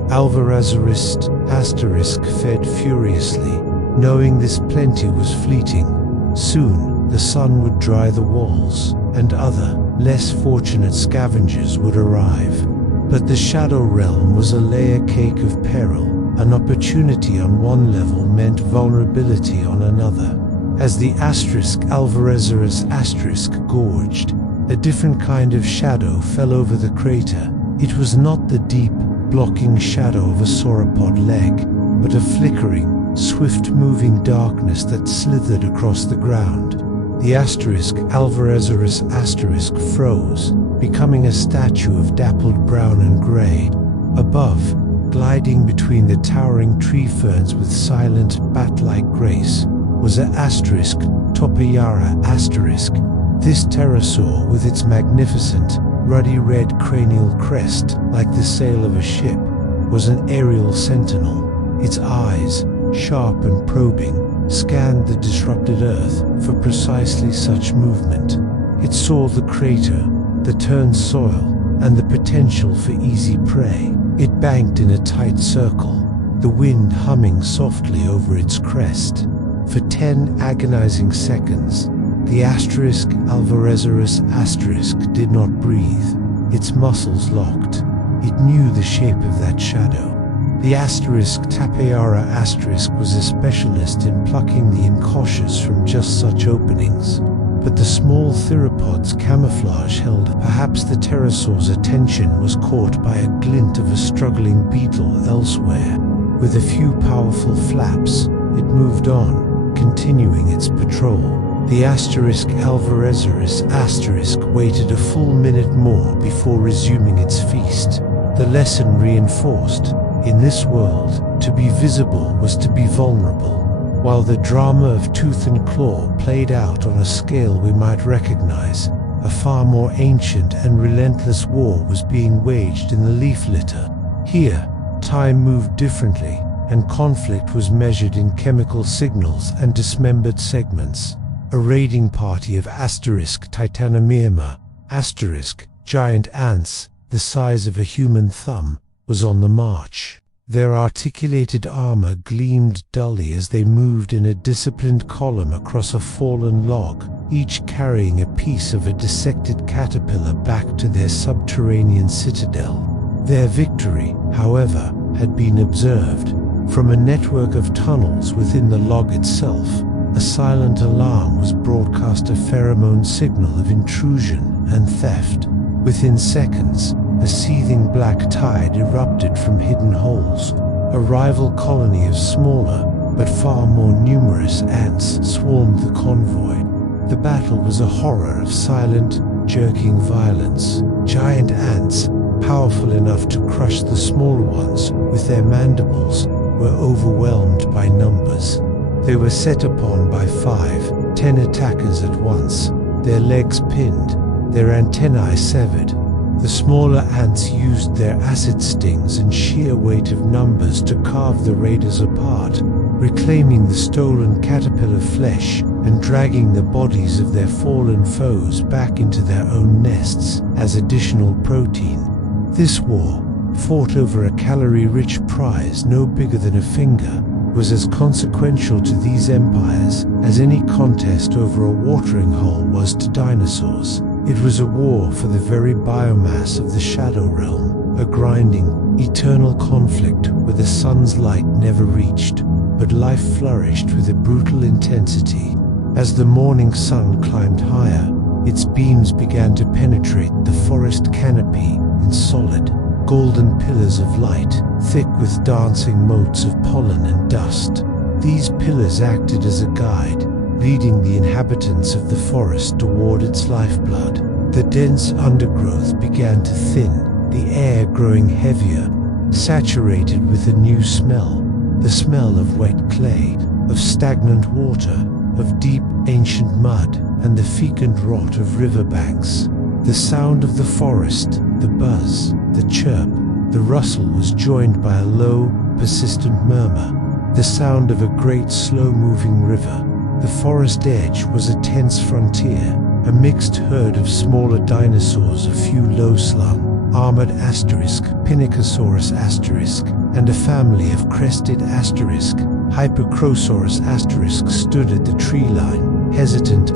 Alvarezorus asterisk fed furiously, knowing this plenty was fleeting. Soon, the sun would dry the walls, and other, less fortunate scavengers would arrive. But the Shadow Realm was a layer cake of peril. An opportunity on one level meant vulnerability on another. As the Alvarezorus asterisk gorged, a different kind of shadow fell over the crater. It was not the deep, blocking shadow of a sauropod leg, but a flickering, swift-moving darkness that slithered across the ground. The Alvarezorus asterisk froze, becoming a statue of dappled brown and gray. Above, gliding between the towering tree ferns with silent, bat-like grace, was a Topayara asterisk. This pterosaur, with its magnificent, ruddy red cranial crest, like the sail of a ship, was an aerial sentinel. Its eyes, sharp and probing, scanned the disrupted earth for precisely such movement. It saw the crater, the turned soil, and the potential for easy prey. It banked in a tight circle, the wind humming softly over its crest. For 10 agonizing seconds, the Alvarezorus asterisk did not breathe, its muscles locked. It knew the shape of that shadow. The Tapayara asterisk was a specialist in plucking the incautious from just such openings. But the small theropod's camouflage held. Perhaps the pterosaur's attention was caught by a glint of a struggling beetle elsewhere. With a few powerful flaps, it moved on, continuing its patrol. The Alvarezorus asterisk waited a full minute more before resuming its feast. The lesson reinforced: in this world, to be visible was to be vulnerable. While the drama of tooth and claw played out on a scale we might recognize, a far more ancient and relentless war was being waged in the leaf litter. Here, time moved differently, and conflict was measured in chemical signals and dismembered segments. A raiding party of Titanomyrma, giant ants, the size of a human thumb, was on the march. Their articulated armor gleamed dully as they moved in a disciplined column across a fallen log, each carrying a piece of a dissected caterpillar back to their subterranean citadel. Their victory, however, had been observed. From a network of tunnels within the log itself, a silent alarm was broadcast, a pheromone signal of intrusion and theft. Within seconds, a seething black tide erupted from hidden holes. A rival colony of smaller, but far more numerous ants swarmed the convoy. The battle was a horror of silent, jerking violence. Giant ants, powerful enough to crush the small ones with their mandibles, were overwhelmed by numbers. They were set upon by 5, 10 attackers at once, their legs pinned, their antennae severed. The smaller ants used their acid stings and sheer weight of numbers to carve the raiders apart, reclaiming the stolen caterpillar flesh and dragging the bodies of their fallen foes back into their own nests as additional protein. This war, fought over a calorie-rich prize no bigger than a finger, was as consequential to these empires as any contest over a watering hole was to dinosaurs. It was a war for the very biomass of the Shadow Realm, a grinding, eternal conflict where the sun's light never reached, but life flourished with a brutal intensity. As the morning sun climbed higher, its beams began to penetrate the forest canopy in solid, golden pillars of light, thick with dancing motes of pollen and dust. These pillars acted as a guide, leading the inhabitants of the forest toward its lifeblood. The dense undergrowth began to thin, the air growing heavier, saturated with a new smell, the smell of wet clay, of stagnant water, of deep ancient mud, and the fecund rot of riverbanks. The sound of the forest, the buzz, the chirp, the rustle was joined by a low, persistent murmur, the sound of a great slow-moving river. The forest edge was a tense frontier, a mixed herd of smaller dinosaurs, a few low-slung, armored asterisk, Pinacosaurus asterisk, and a family of crested asterisk, Hyperchrosaurus asterisk stood at the tree line, hesitant.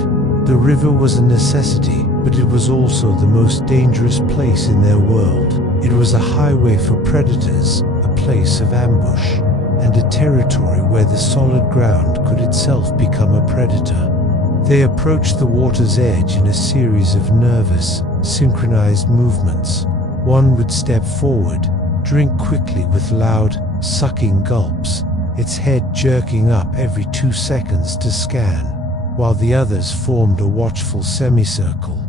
The river was a necessity, but it was also the most dangerous place in their world. It was a highway for predators, a place of ambush, and a territory where the solid ground could itself become a predator. They approached the water's edge in a series of nervous, synchronized movements. One would step forward, drink quickly with loud, sucking gulps, its head jerking up every 2 seconds to scan, while the others formed a watchful semicircle.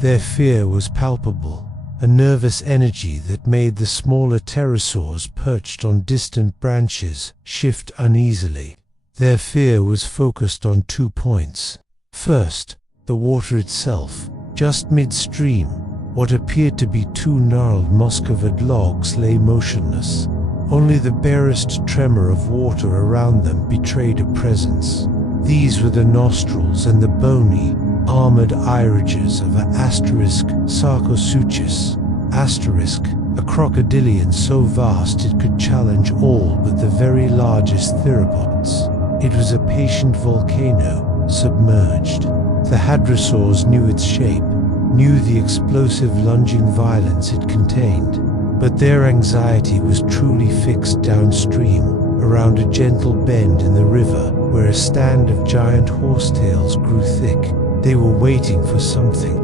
Their fear was palpable, a nervous energy that made the smaller pterosaurs perched on distant branches shift uneasily. Their fear was focused on 2 points. First, the water itself. Just midstream, what appeared to be 2 gnarled moss-covered logs lay motionless. Only the barest tremor of water around them betrayed a presence. These were the nostrils and the bony, armored iriges of an asterisk Sarcosuchus, asterisk, a crocodilian so vast it could challenge all but the very largest theropods. It was a patient volcano, submerged. The hadrosaurs knew its shape, knew the explosive lunging violence it contained, but their anxiety was truly fixed downstream, around a gentle bend in the river where a stand of giant horsetails grew thick. They were waiting for something.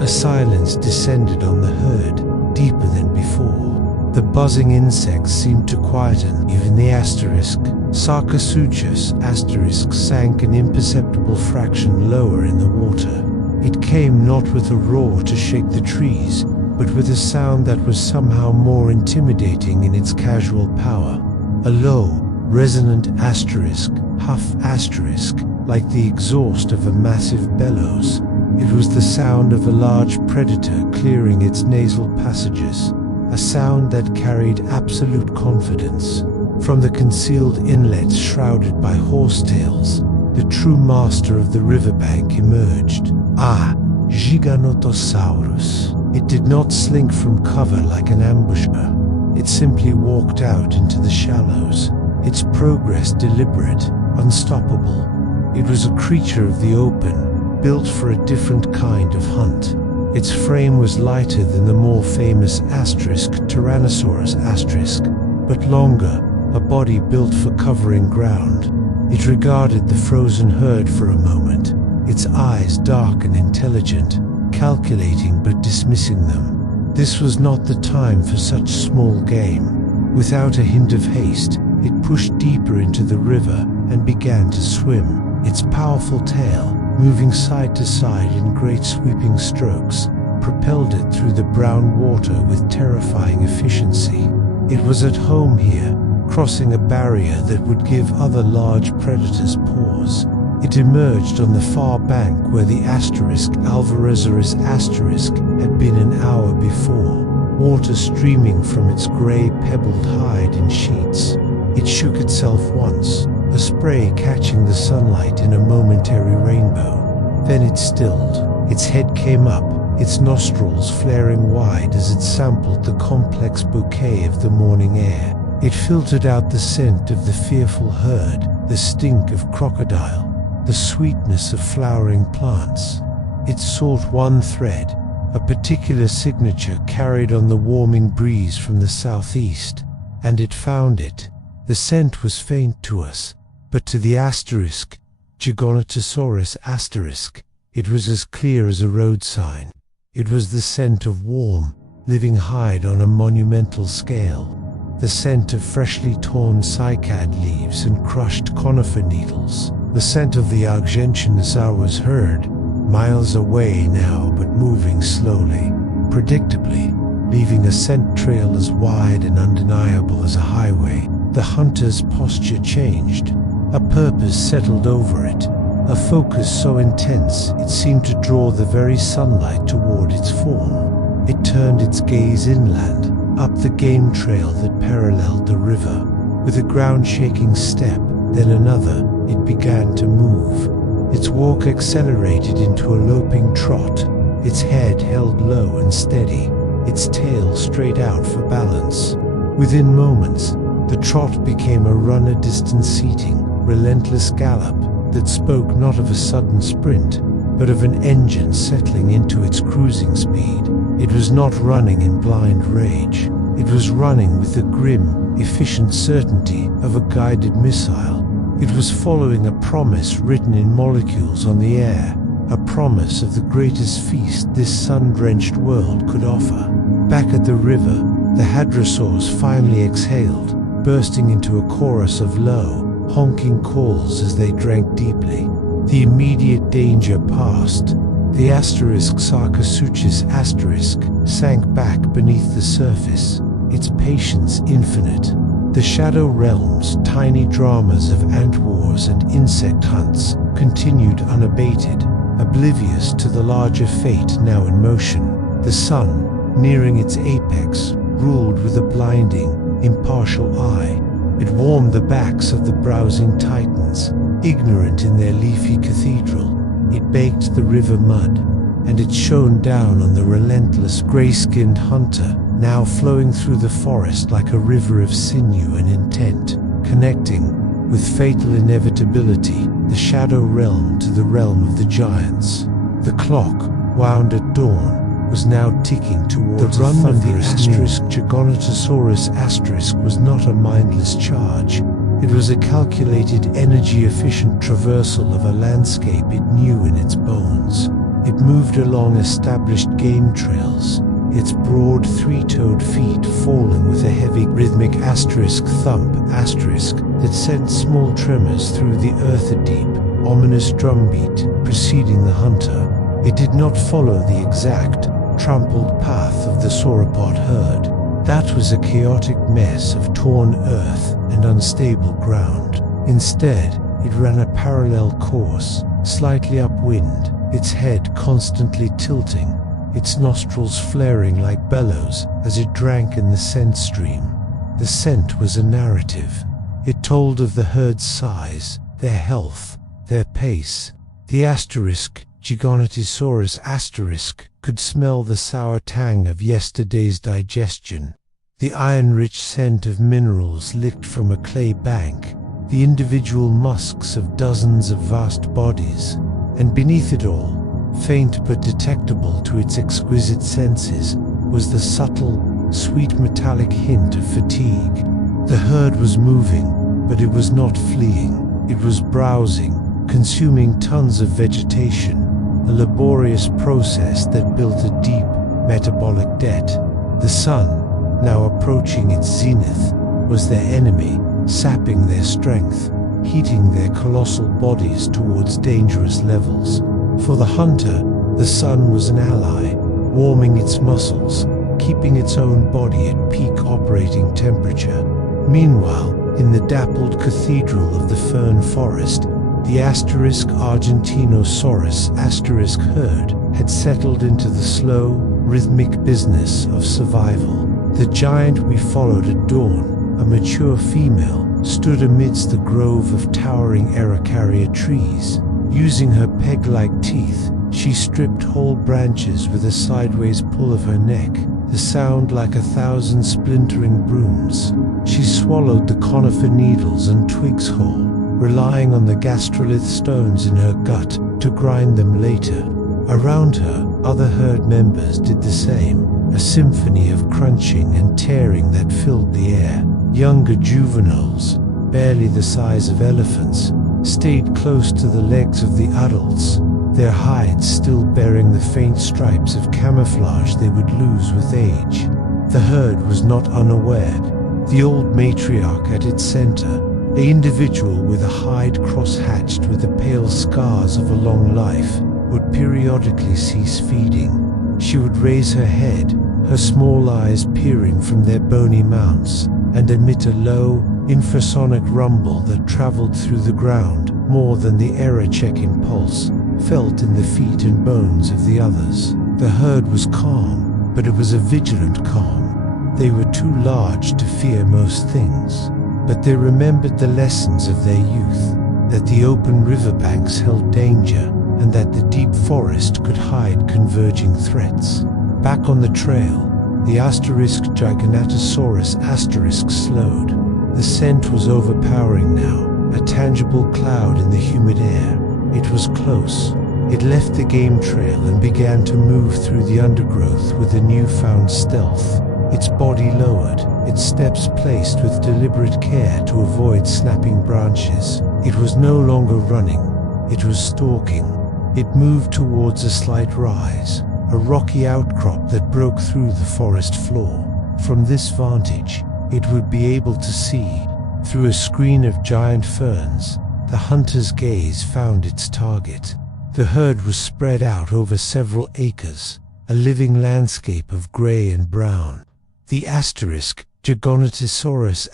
A silence descended on the herd, deeper than before. The buzzing insects seemed to quieten. Even the asterisk, Sarcosuchus asterisk, sank an imperceptible fraction lower in the water. It came not with a roar to shake the trees, but with a sound that was somehow more intimidating in its casual power. A low, resonant asterisk, huff asterisk, like the exhaust of a massive bellows. It was the sound of a large predator clearing its nasal passages, a sound that carried absolute confidence. From the concealed inlets shrouded by horsetails, the true master of the riverbank emerged. Ah, Giganotosaurus. It did not slink from cover like an ambusher. It simply walked out into the shallows, its progress deliberate, unstoppable. It was a creature of the open, built for a different kind of hunt. Its frame was lighter than the more famous asterisk Tyrannosaurus asterisk, but longer, a body built for covering ground. It regarded the frozen herd for a moment, its eyes dark and intelligent, calculating but dismissing them. This was not the time for such small game. Without a hint of haste, it pushed deeper into the river and began to swim. Its powerful tail, moving side to side in great sweeping strokes, propelled it through the brown water with terrifying efficiency. It was at home here, crossing a barrier that would give other large predators pause. It emerged on the far bank where the asterisk Alvarezorus asterisk had been an hour before, water streaming from its grey pebbled hide in sheets. It shook itself once, a spray catching the sunlight in a momentary rainbow. Then it stilled. Its head came up, its nostrils flaring wide as it sampled the complex bouquet of the morning air. It filtered out the scent of the fearful herd, the stink of crocodile, the sweetness of flowering plants. It sought one thread, a particular signature carried on the warming breeze from the southeast, and it found it. The scent was faint to us, but to the asterisk, Giganotosaurus asterisk, it was as clear as a road sign. It was the scent of warm, living hide on a monumental scale, the scent of freshly torn cycad leaves and crushed conifer needles, the scent of the Argentinosaurus herd, miles away now but moving slowly, predictably, leaving a scent trail as wide and undeniable as a highway. The hunter's posture changed. A purpose settled over it, a focus so intense it seemed to draw the very sunlight toward its form. It turned its gaze inland, up the game trail that paralleled the river. With a ground-shaking step, then another, it began to move. Its walk accelerated into a loping trot, its head held low and steady, its tail straight out for balance. Within moments, the trot became a runner-distance-seating, relentless gallop that spoke not of a sudden sprint, but of an engine settling into its cruising speed. It was not running in blind rage. It was running with the grim, efficient certainty of a guided missile. It was following a promise written in molecules on the air, a promise of the greatest feast this sun-drenched world could offer. Back at the river, the hadrosaurs finally exhaled, bursting into a chorus of low, honking calls as they drank deeply. The immediate danger passed. The asterisk Sarcosuchus asterisk sank back beneath the surface, its patience infinite. The shadow realm's tiny dramas of ant wars and insect hunts continued unabated, oblivious to the larger fate now in motion. The sun, nearing its apex, ruled with a blinding, impartial eye. It warmed the backs of the browsing titans, ignorant in their leafy cathedral. It baked the river mud, and it shone down on the relentless gray-skinned hunter, now flowing through the forest like a river of sinew and intent, connecting, with fatal inevitability, the shadow realm to the realm of the giants. The clock, wound at dawn, was now ticking towards the run of the asterisk Giganotosaurus asterisk was not a mindless charge. It was a calculated, energy-efficient traversal of a landscape it knew in its bones. It moved along established game trails, its broad three-toed feet falling with a heavy, rhythmic asterisk thump asterisk that sent small tremors through the earth, a deep, ominous drumbeat preceding the hunter. It did not follow the exact, trampled path of the sauropod herd. That was a chaotic mess of torn earth and unstable ground. Instead, it ran a parallel course, slightly upwind, its head constantly tilting, its nostrils flaring like bellows as it drank in the scent stream. The scent was a narrative. It told of the herd's size, their health, their pace. The asterisk, Giganotosaurus asterisk, could smell the sour tang of yesterday's digestion. the iron-rich scent of minerals licked from a clay bank, the individual musks of dozens of vast bodies, and beneath it all, faint but detectable to its exquisite senses, was the subtle, sweet metallic hint of fatigue. The herd was moving, but it was not fleeing. It was browsing, consuming tons of vegetation, a laborious process that built a deep metabolic debt. The sun, now approaching its zenith, was their enemy, sapping their strength, heating their colossal bodies towards dangerous levels. For the hunter, the sun was an ally, warming its muscles, keeping its own body at peak operating temperature. Meanwhile, in the dappled cathedral of the fern forest, the Argentinosaurus herd had settled into the slow, rhythmic business of survival. The giant we followed at dawn, a mature female, stood amidst the grove of towering Araucaria trees. Using her peg-like teeth, she stripped whole branches with a sideways pull of her neck, the sound like 1,000 splintering brooms. She swallowed the conifer needles and twigs whole, relying on the gastrolith stones in her gut to grind them later. Around her, other herd members did the same, a symphony of crunching and tearing that filled the air. Younger juveniles, barely the size of elephants, stayed close to the legs of the adults, their hides still bearing the faint stripes of camouflage they would lose with age. The herd was not unaware. The old matriarch at its center, an individual with a hide cross-hatched with the pale scars of a long life, would periodically cease feeding. She would raise her head, her small eyes peering from their bony mounts, and emit a low, infrasonic rumble that traveled through the ground more than the error check-in pulse felt in the feet and bones of the others. The herd was calm, but it was a vigilant calm. They were too large to fear most things, but they remembered the lessons of their youth, that the open riverbanks held danger, and that the deep forest could hide converging threats. Back on the trail, the Giganotosaurus slowed. The scent was overpowering now, a tangible cloud in the humid air. It was close. It left the game trail and began to move through the undergrowth with a newfound stealth, its body lowered, its steps placed with deliberate care to avoid snapping branches. It was no longer running, it was stalking. It moved towards a slight rise, a rocky outcrop that broke through the forest floor. From this vantage, it would be able to see, through a screen of giant ferns. The hunter's gaze found its target. The herd was spread out over several acres, a living landscape of gray and brown. The Giganotosaurus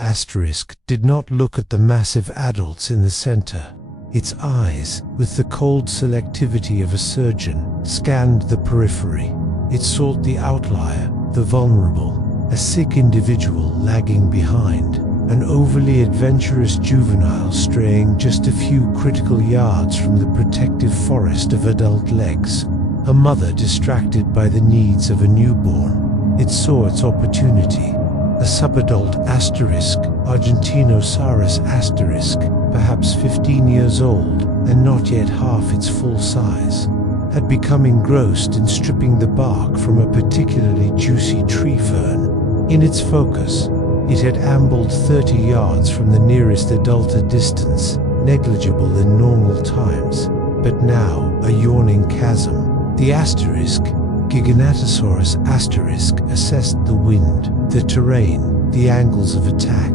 did not look at the massive adults in the center. Its eyes, with the cold selectivity of a surgeon, scanned the periphery. It sought the outlier, the vulnerable, a sick individual lagging behind, an overly adventurous juvenile straying just a few critical yards from the protective forest of adult legs, a mother distracted by the needs of a newborn. It saw its opportunity. A subadult Argentinosaurus perhaps 15 years old and not yet half its full size, had become engrossed in stripping the bark from a particularly juicy tree fern. In its focus, it had ambled 30 yards from the nearest adult, a distance negligible in normal times, but now a yawning chasm. The Giganotosaurus assessed the wind, the terrain, the angles of attack.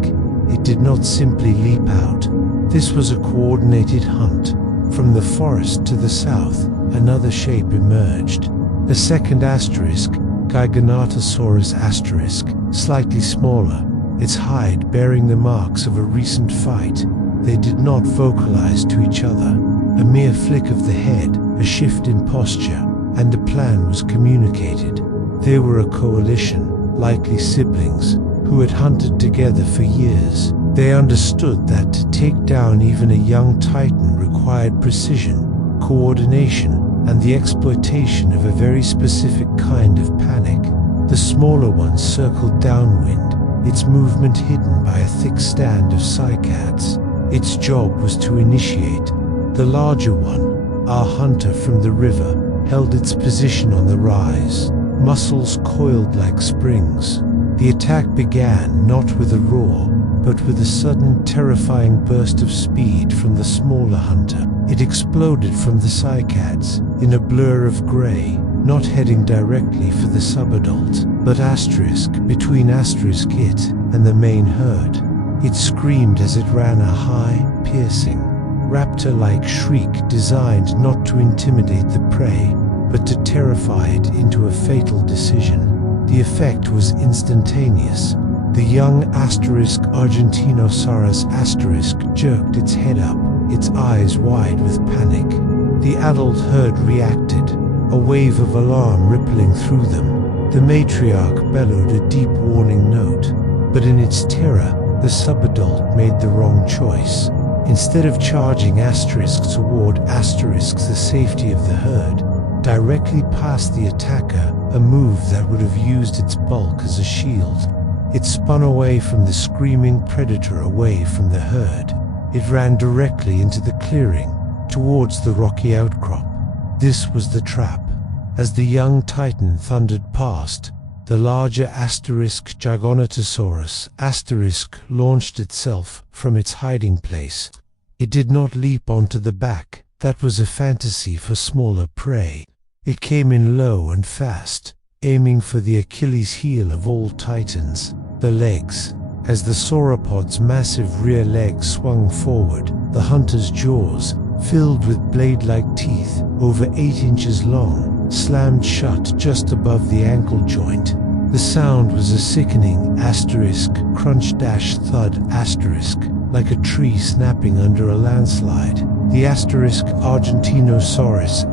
It did not simply leap out. This was a coordinated hunt. From the forest to the south, another shape emerged. A second Giganotosaurus slightly smaller, its hide bearing the marks of a recent fight. They did not vocalize to each other. A mere flick of the head, a shift in posture, and a plan was communicated. They were a coalition, likely siblings, who had hunted together for years. They understood that to take down even a young titan required precision, coordination, and the exploitation of a very specific kind of panic. The smaller ones circled downwind, its movement hidden by a thick stand of cycads. Its job was to initiate. The larger one, our hunter from the river, held its position on the rise, muscles coiled like springs. The attack began not with a roar, but with a sudden terrifying burst of speed from the smaller hunter. It exploded from the cycads in a blur of grey, not heading directly for the subadult, but between it and the main herd. It screamed as it ran a high, piercing, raptor-like shriek designed not to intimidate the prey, but to terrify it into a fatal decision. The effect was instantaneous. The young Argentinosaurus jerked its head up, its eyes wide with panic. The adult herd reacted, a wave of alarm rippling through them. The matriarch bellowed a deep warning note, but in its terror, the subadult made the wrong choice. Instead of charging toward the safety of the herd, directly past the attacker, a move that would have used its bulk as a shield. It spun away from the screaming predator, away from the herd. It ran directly into the clearing, towards the rocky outcrop. This was the trap. As the young titan thundered past, the larger Giganotosaurus launched itself from its hiding place. It did not leap onto the back. That was a fantasy for smaller prey. It came in low and fast, aiming for the Achilles heel of all titans, the legs. As the sauropod's massive rear legs swung forward, the hunter's jaws, filled with blade-like teeth, over 8 inches long, slammed shut just above the ankle joint. The sound was a sickening crunch-thud like a tree snapping under a landslide. The Argentinosaurus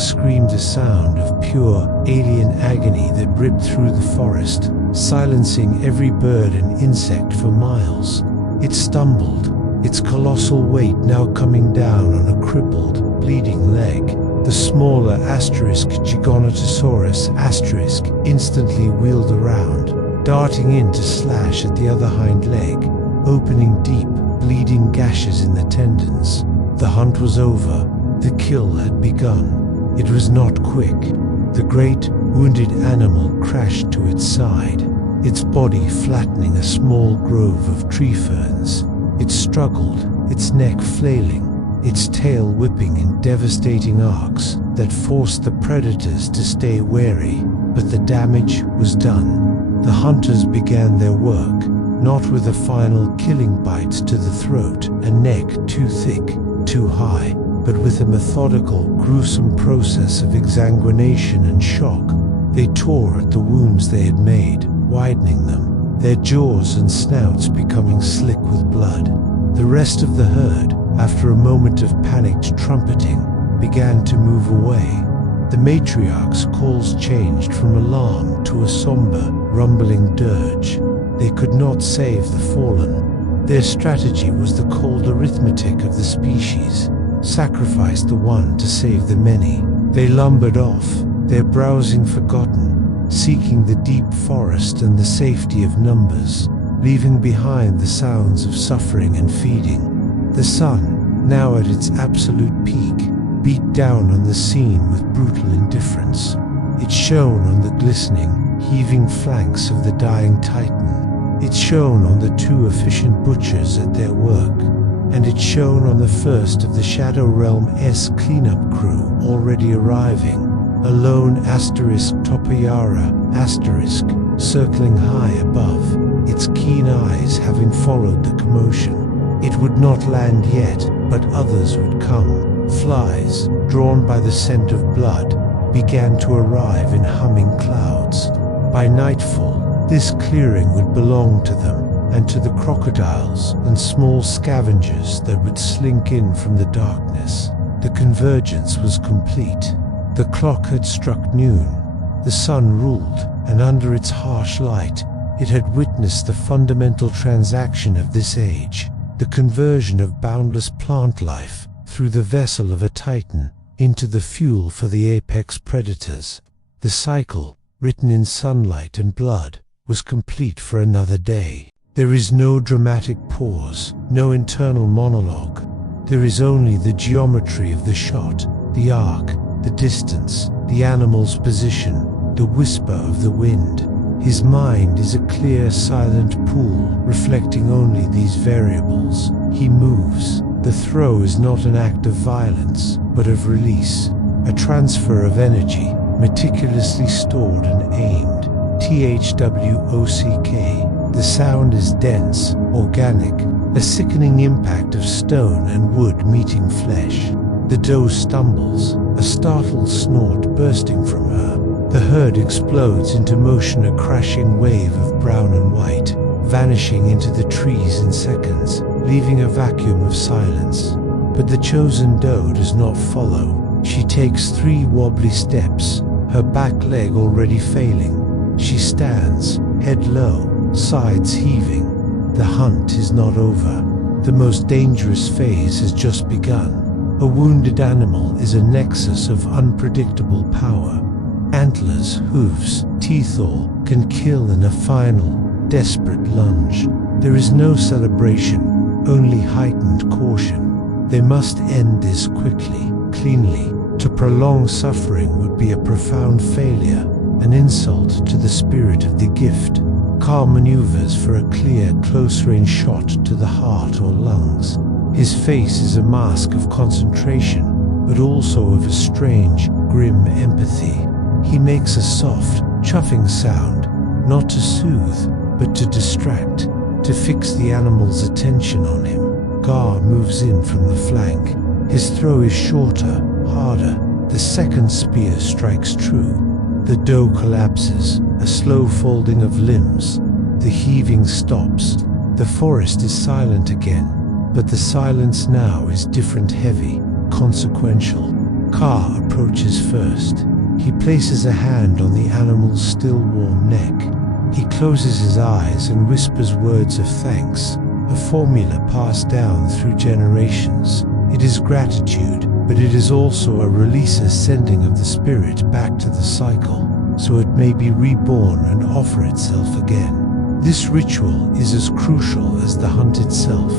screamed a sound of pure, alien agony that ripped through the forest, silencing every bird and insect for miles. It stumbled, its colossal weight now coming down on a crippled, bleeding leg. The smaller Giganotosaurus instantly wheeled around, darting in to slash at the other hind leg, opening deep, bleeding gashes in the tendons. The hunt was over. The kill had begun. It was not quick. The great, wounded animal crashed to its side, its body flattening a small grove of tree ferns. It struggled, its neck flailing, its tail whipping in devastating arcs that forced the predators to stay wary. But the damage was done. The hunters began their work, not with a final killing bite to the throat, a neck too thick, too high, but with a methodical, gruesome process of exsanguination and shock. They tore at the wounds they had made, widening them, their jaws and snouts becoming slick with blood. The rest of the herd, after a moment of panicked trumpeting, began to move away. The matriarch's calls changed from alarm to a somber, rumbling dirge. They could not save the fallen. Their strategy was the cold arithmetic of the species. Sacrifice the one to save the many. They lumbered off, their browsing forgotten, seeking the deep forest and the safety of numbers, leaving behind the sounds of suffering and feeding. The sun, now at its absolute peak, beat down on the scene with brutal indifference. It shone on the glistening, heaving flanks of the dying titan. It shone on the 2 efficient butchers at their work, and it shone on the first of the Shadow Realm's cleanup crew already arriving, a lone Topayara circling high above, its keen eyes having followed the commotion. It would not land yet, but others would come. Flies, drawn by the scent of blood, began to arrive in humming clouds. By nightfall, this clearing would belong to them, and to the crocodiles and small scavengers that would slink in from the darkness. The convergence was complete. The clock had struck noon. The sun ruled, and under its harsh light, it had witnessed the fundamental transaction of this age, the conversion of boundless plant life through the vessel of a titan into the fuel for the apex predators. The cycle, written in sunlight and blood, was complete for another day. There is no dramatic pause, no internal monologue. There is only the geometry of the shot, the arc, the distance, the animal's position, the whisper of the wind. His mind is a clear, silent pool, reflecting only these variables. He moves. The throw is not an act of violence, but of release, a transfer of energy, meticulously stored and aimed. THWOCK. The sound is dense, organic, a sickening impact of stone and wood meeting flesh. The doe stumbles, a startled snort bursting from her. The herd explodes into motion, a crashing wave of brown and white, vanishing into the trees in seconds, leaving a vacuum of silence. But the chosen doe does not follow. She takes 3 wobbly steps, her back leg already failing. She stands, head low, sides heaving. The hunt is not over. The most dangerous phase has just begun. A wounded animal is a nexus of unpredictable power. Antlers, hooves, teeth all can kill in a final, desperate lunge. There is no celebration, only heightened caution. They must end this quickly, cleanly. To prolong suffering would be a profound failure, an insult to the spirit of the gift. Carr maneuvers for a clear, close-range shot to the heart or lungs. His face is a mask of concentration, but also of a strange, grim empathy. He makes a soft, chuffing sound, not to soothe, but to distract, to fix the animal's attention on him. Gar moves in from the flank. His throw is shorter, harder. The second spear strikes true. The doe collapses, a slow folding of limbs. The heaving stops. The forest is silent again, but the silence now is different, heavy, consequential. Carr approaches first. He places a hand on the animal's still warm neck. He closes his eyes and whispers words of thanks, a formula passed down through generations. It is gratitude, but it is also a release, a sending of the spirit back to the cycle, so it may be reborn and offer itself again. This ritual is as crucial as the hunt itself.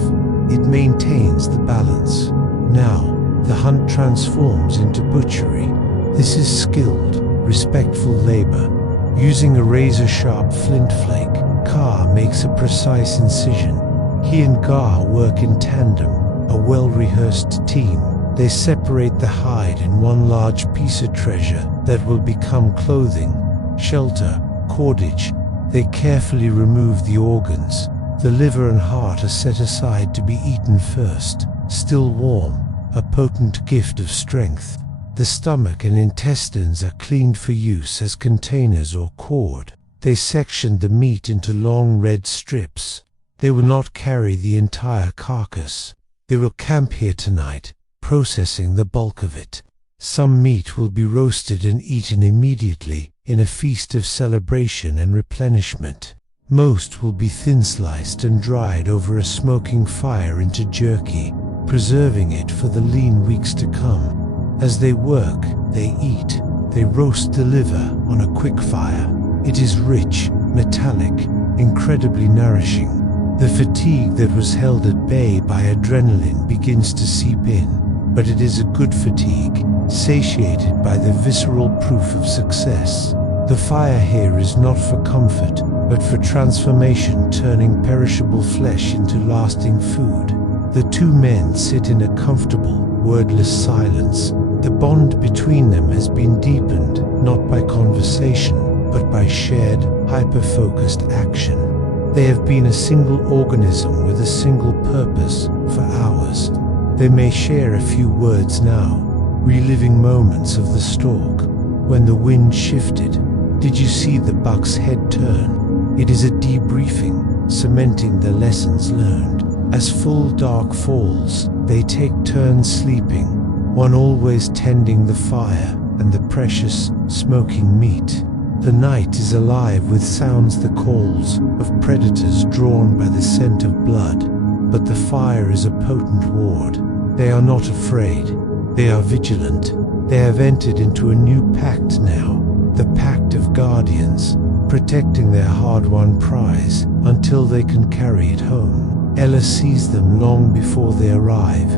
It maintains the balance. Now, the hunt transforms into butchery. This is skilled, respectful labor. Using a razor-sharp flint flake, Carr makes a precise incision. He and Gar work in tandem, a well-rehearsed team. They separate the hide in one large piece of treasure that will become clothing, shelter, cordage. They carefully remove the organs. The liver and heart are set aside to be eaten first, still warm, a potent gift of strength. The stomach and intestines are cleaned for use as containers or cord. They section the meat into long red strips. They will not carry the entire carcass. They will camp here tonight, processing the bulk of it. Some meat will be roasted and eaten immediately in a feast of celebration and replenishment. Most will be thin-sliced and dried over a smoking fire into jerky, preserving it for the lean weeks to come. As they work, they eat. They roast the liver on a quick fire. It is rich, metallic, incredibly nourishing. The fatigue that was held at bay by adrenaline begins to seep in, but it is a good fatigue, satiated by the visceral proof of success. The fire here is not for comfort, but for transformation, turning perishable flesh into lasting food. The 2 men sit in a comfortable, wordless silence. The bond between them has been deepened, not by conversation, but by shared, hyper-focused action. They have been a single organism with a single purpose for hours. They may share a few words now, reliving moments of the stalk, when the wind shifted. Did you see the buck's head turn? It is a debriefing, cementing the lessons learned. As full dark falls, they take turns sleeping, one always tending the fire and the precious, smoking meat. The night is alive with sounds, the calls of predators drawn by the scent of blood, but the fire is a potent ward. They are not afraid. They are vigilant. They have entered into a new pact now, the pact of of guardians, protecting their hard-won prize until they can carry it home. Ella sees them long before they arrive,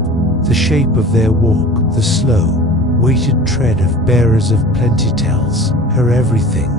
the shape of their walk, the slow, weighted tread of bearers of plenty tells her everything,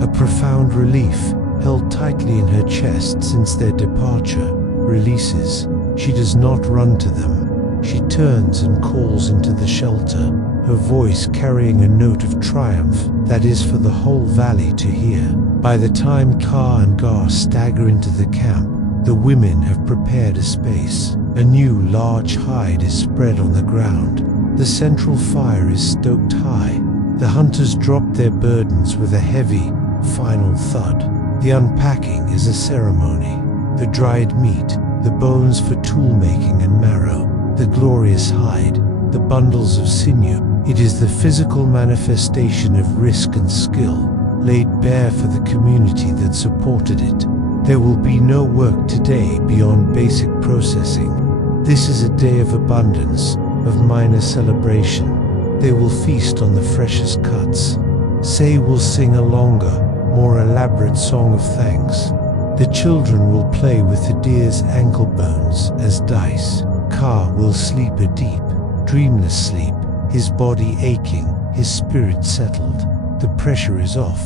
a profound relief held tightly in her chest since their departure releases. She does not run to them. She turns and calls into the shelter, her voice carrying a note of triumph that is for the whole valley to hear. By the time Ka and Gar stagger into the camp, the women have prepared a space. A new large hide is spread on the ground. The central fire is stoked high. The hunters drop their burdens with a heavy, final thud. The unpacking is a ceremony. The dried meat, the bones for tool-making and marrow, the glorious hide, the bundles of sinew. It is the physical manifestation of risk and skill, laid bare for the community that supported it. There will be no work today beyond basic processing. This is a day of abundance, of minor celebration. They will feast on the freshest cuts. Say will sing a longer, more elaborate song of thanks. The children will play with the deer's ankle bones as dice. Ka will sleep a deep, dreamless sleep, his body aching, his spirit settled. The pressure is off.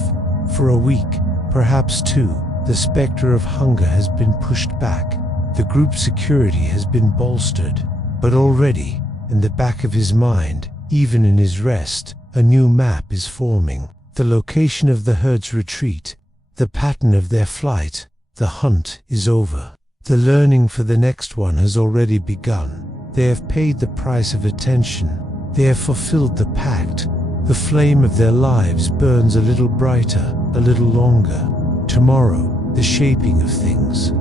For a week, perhaps two, the specter of hunger has been pushed back. The group security has been bolstered. But already, in the back of his mind, even in his rest, a new map is forming. The location of the herd's retreat, the pattern of their flight. The hunt is over. The learning for the next one has already begun. They have paid the price of attention. They have fulfilled the pact. The flame of their lives burns a little brighter, a little longer. Tomorrow, the shaping of things.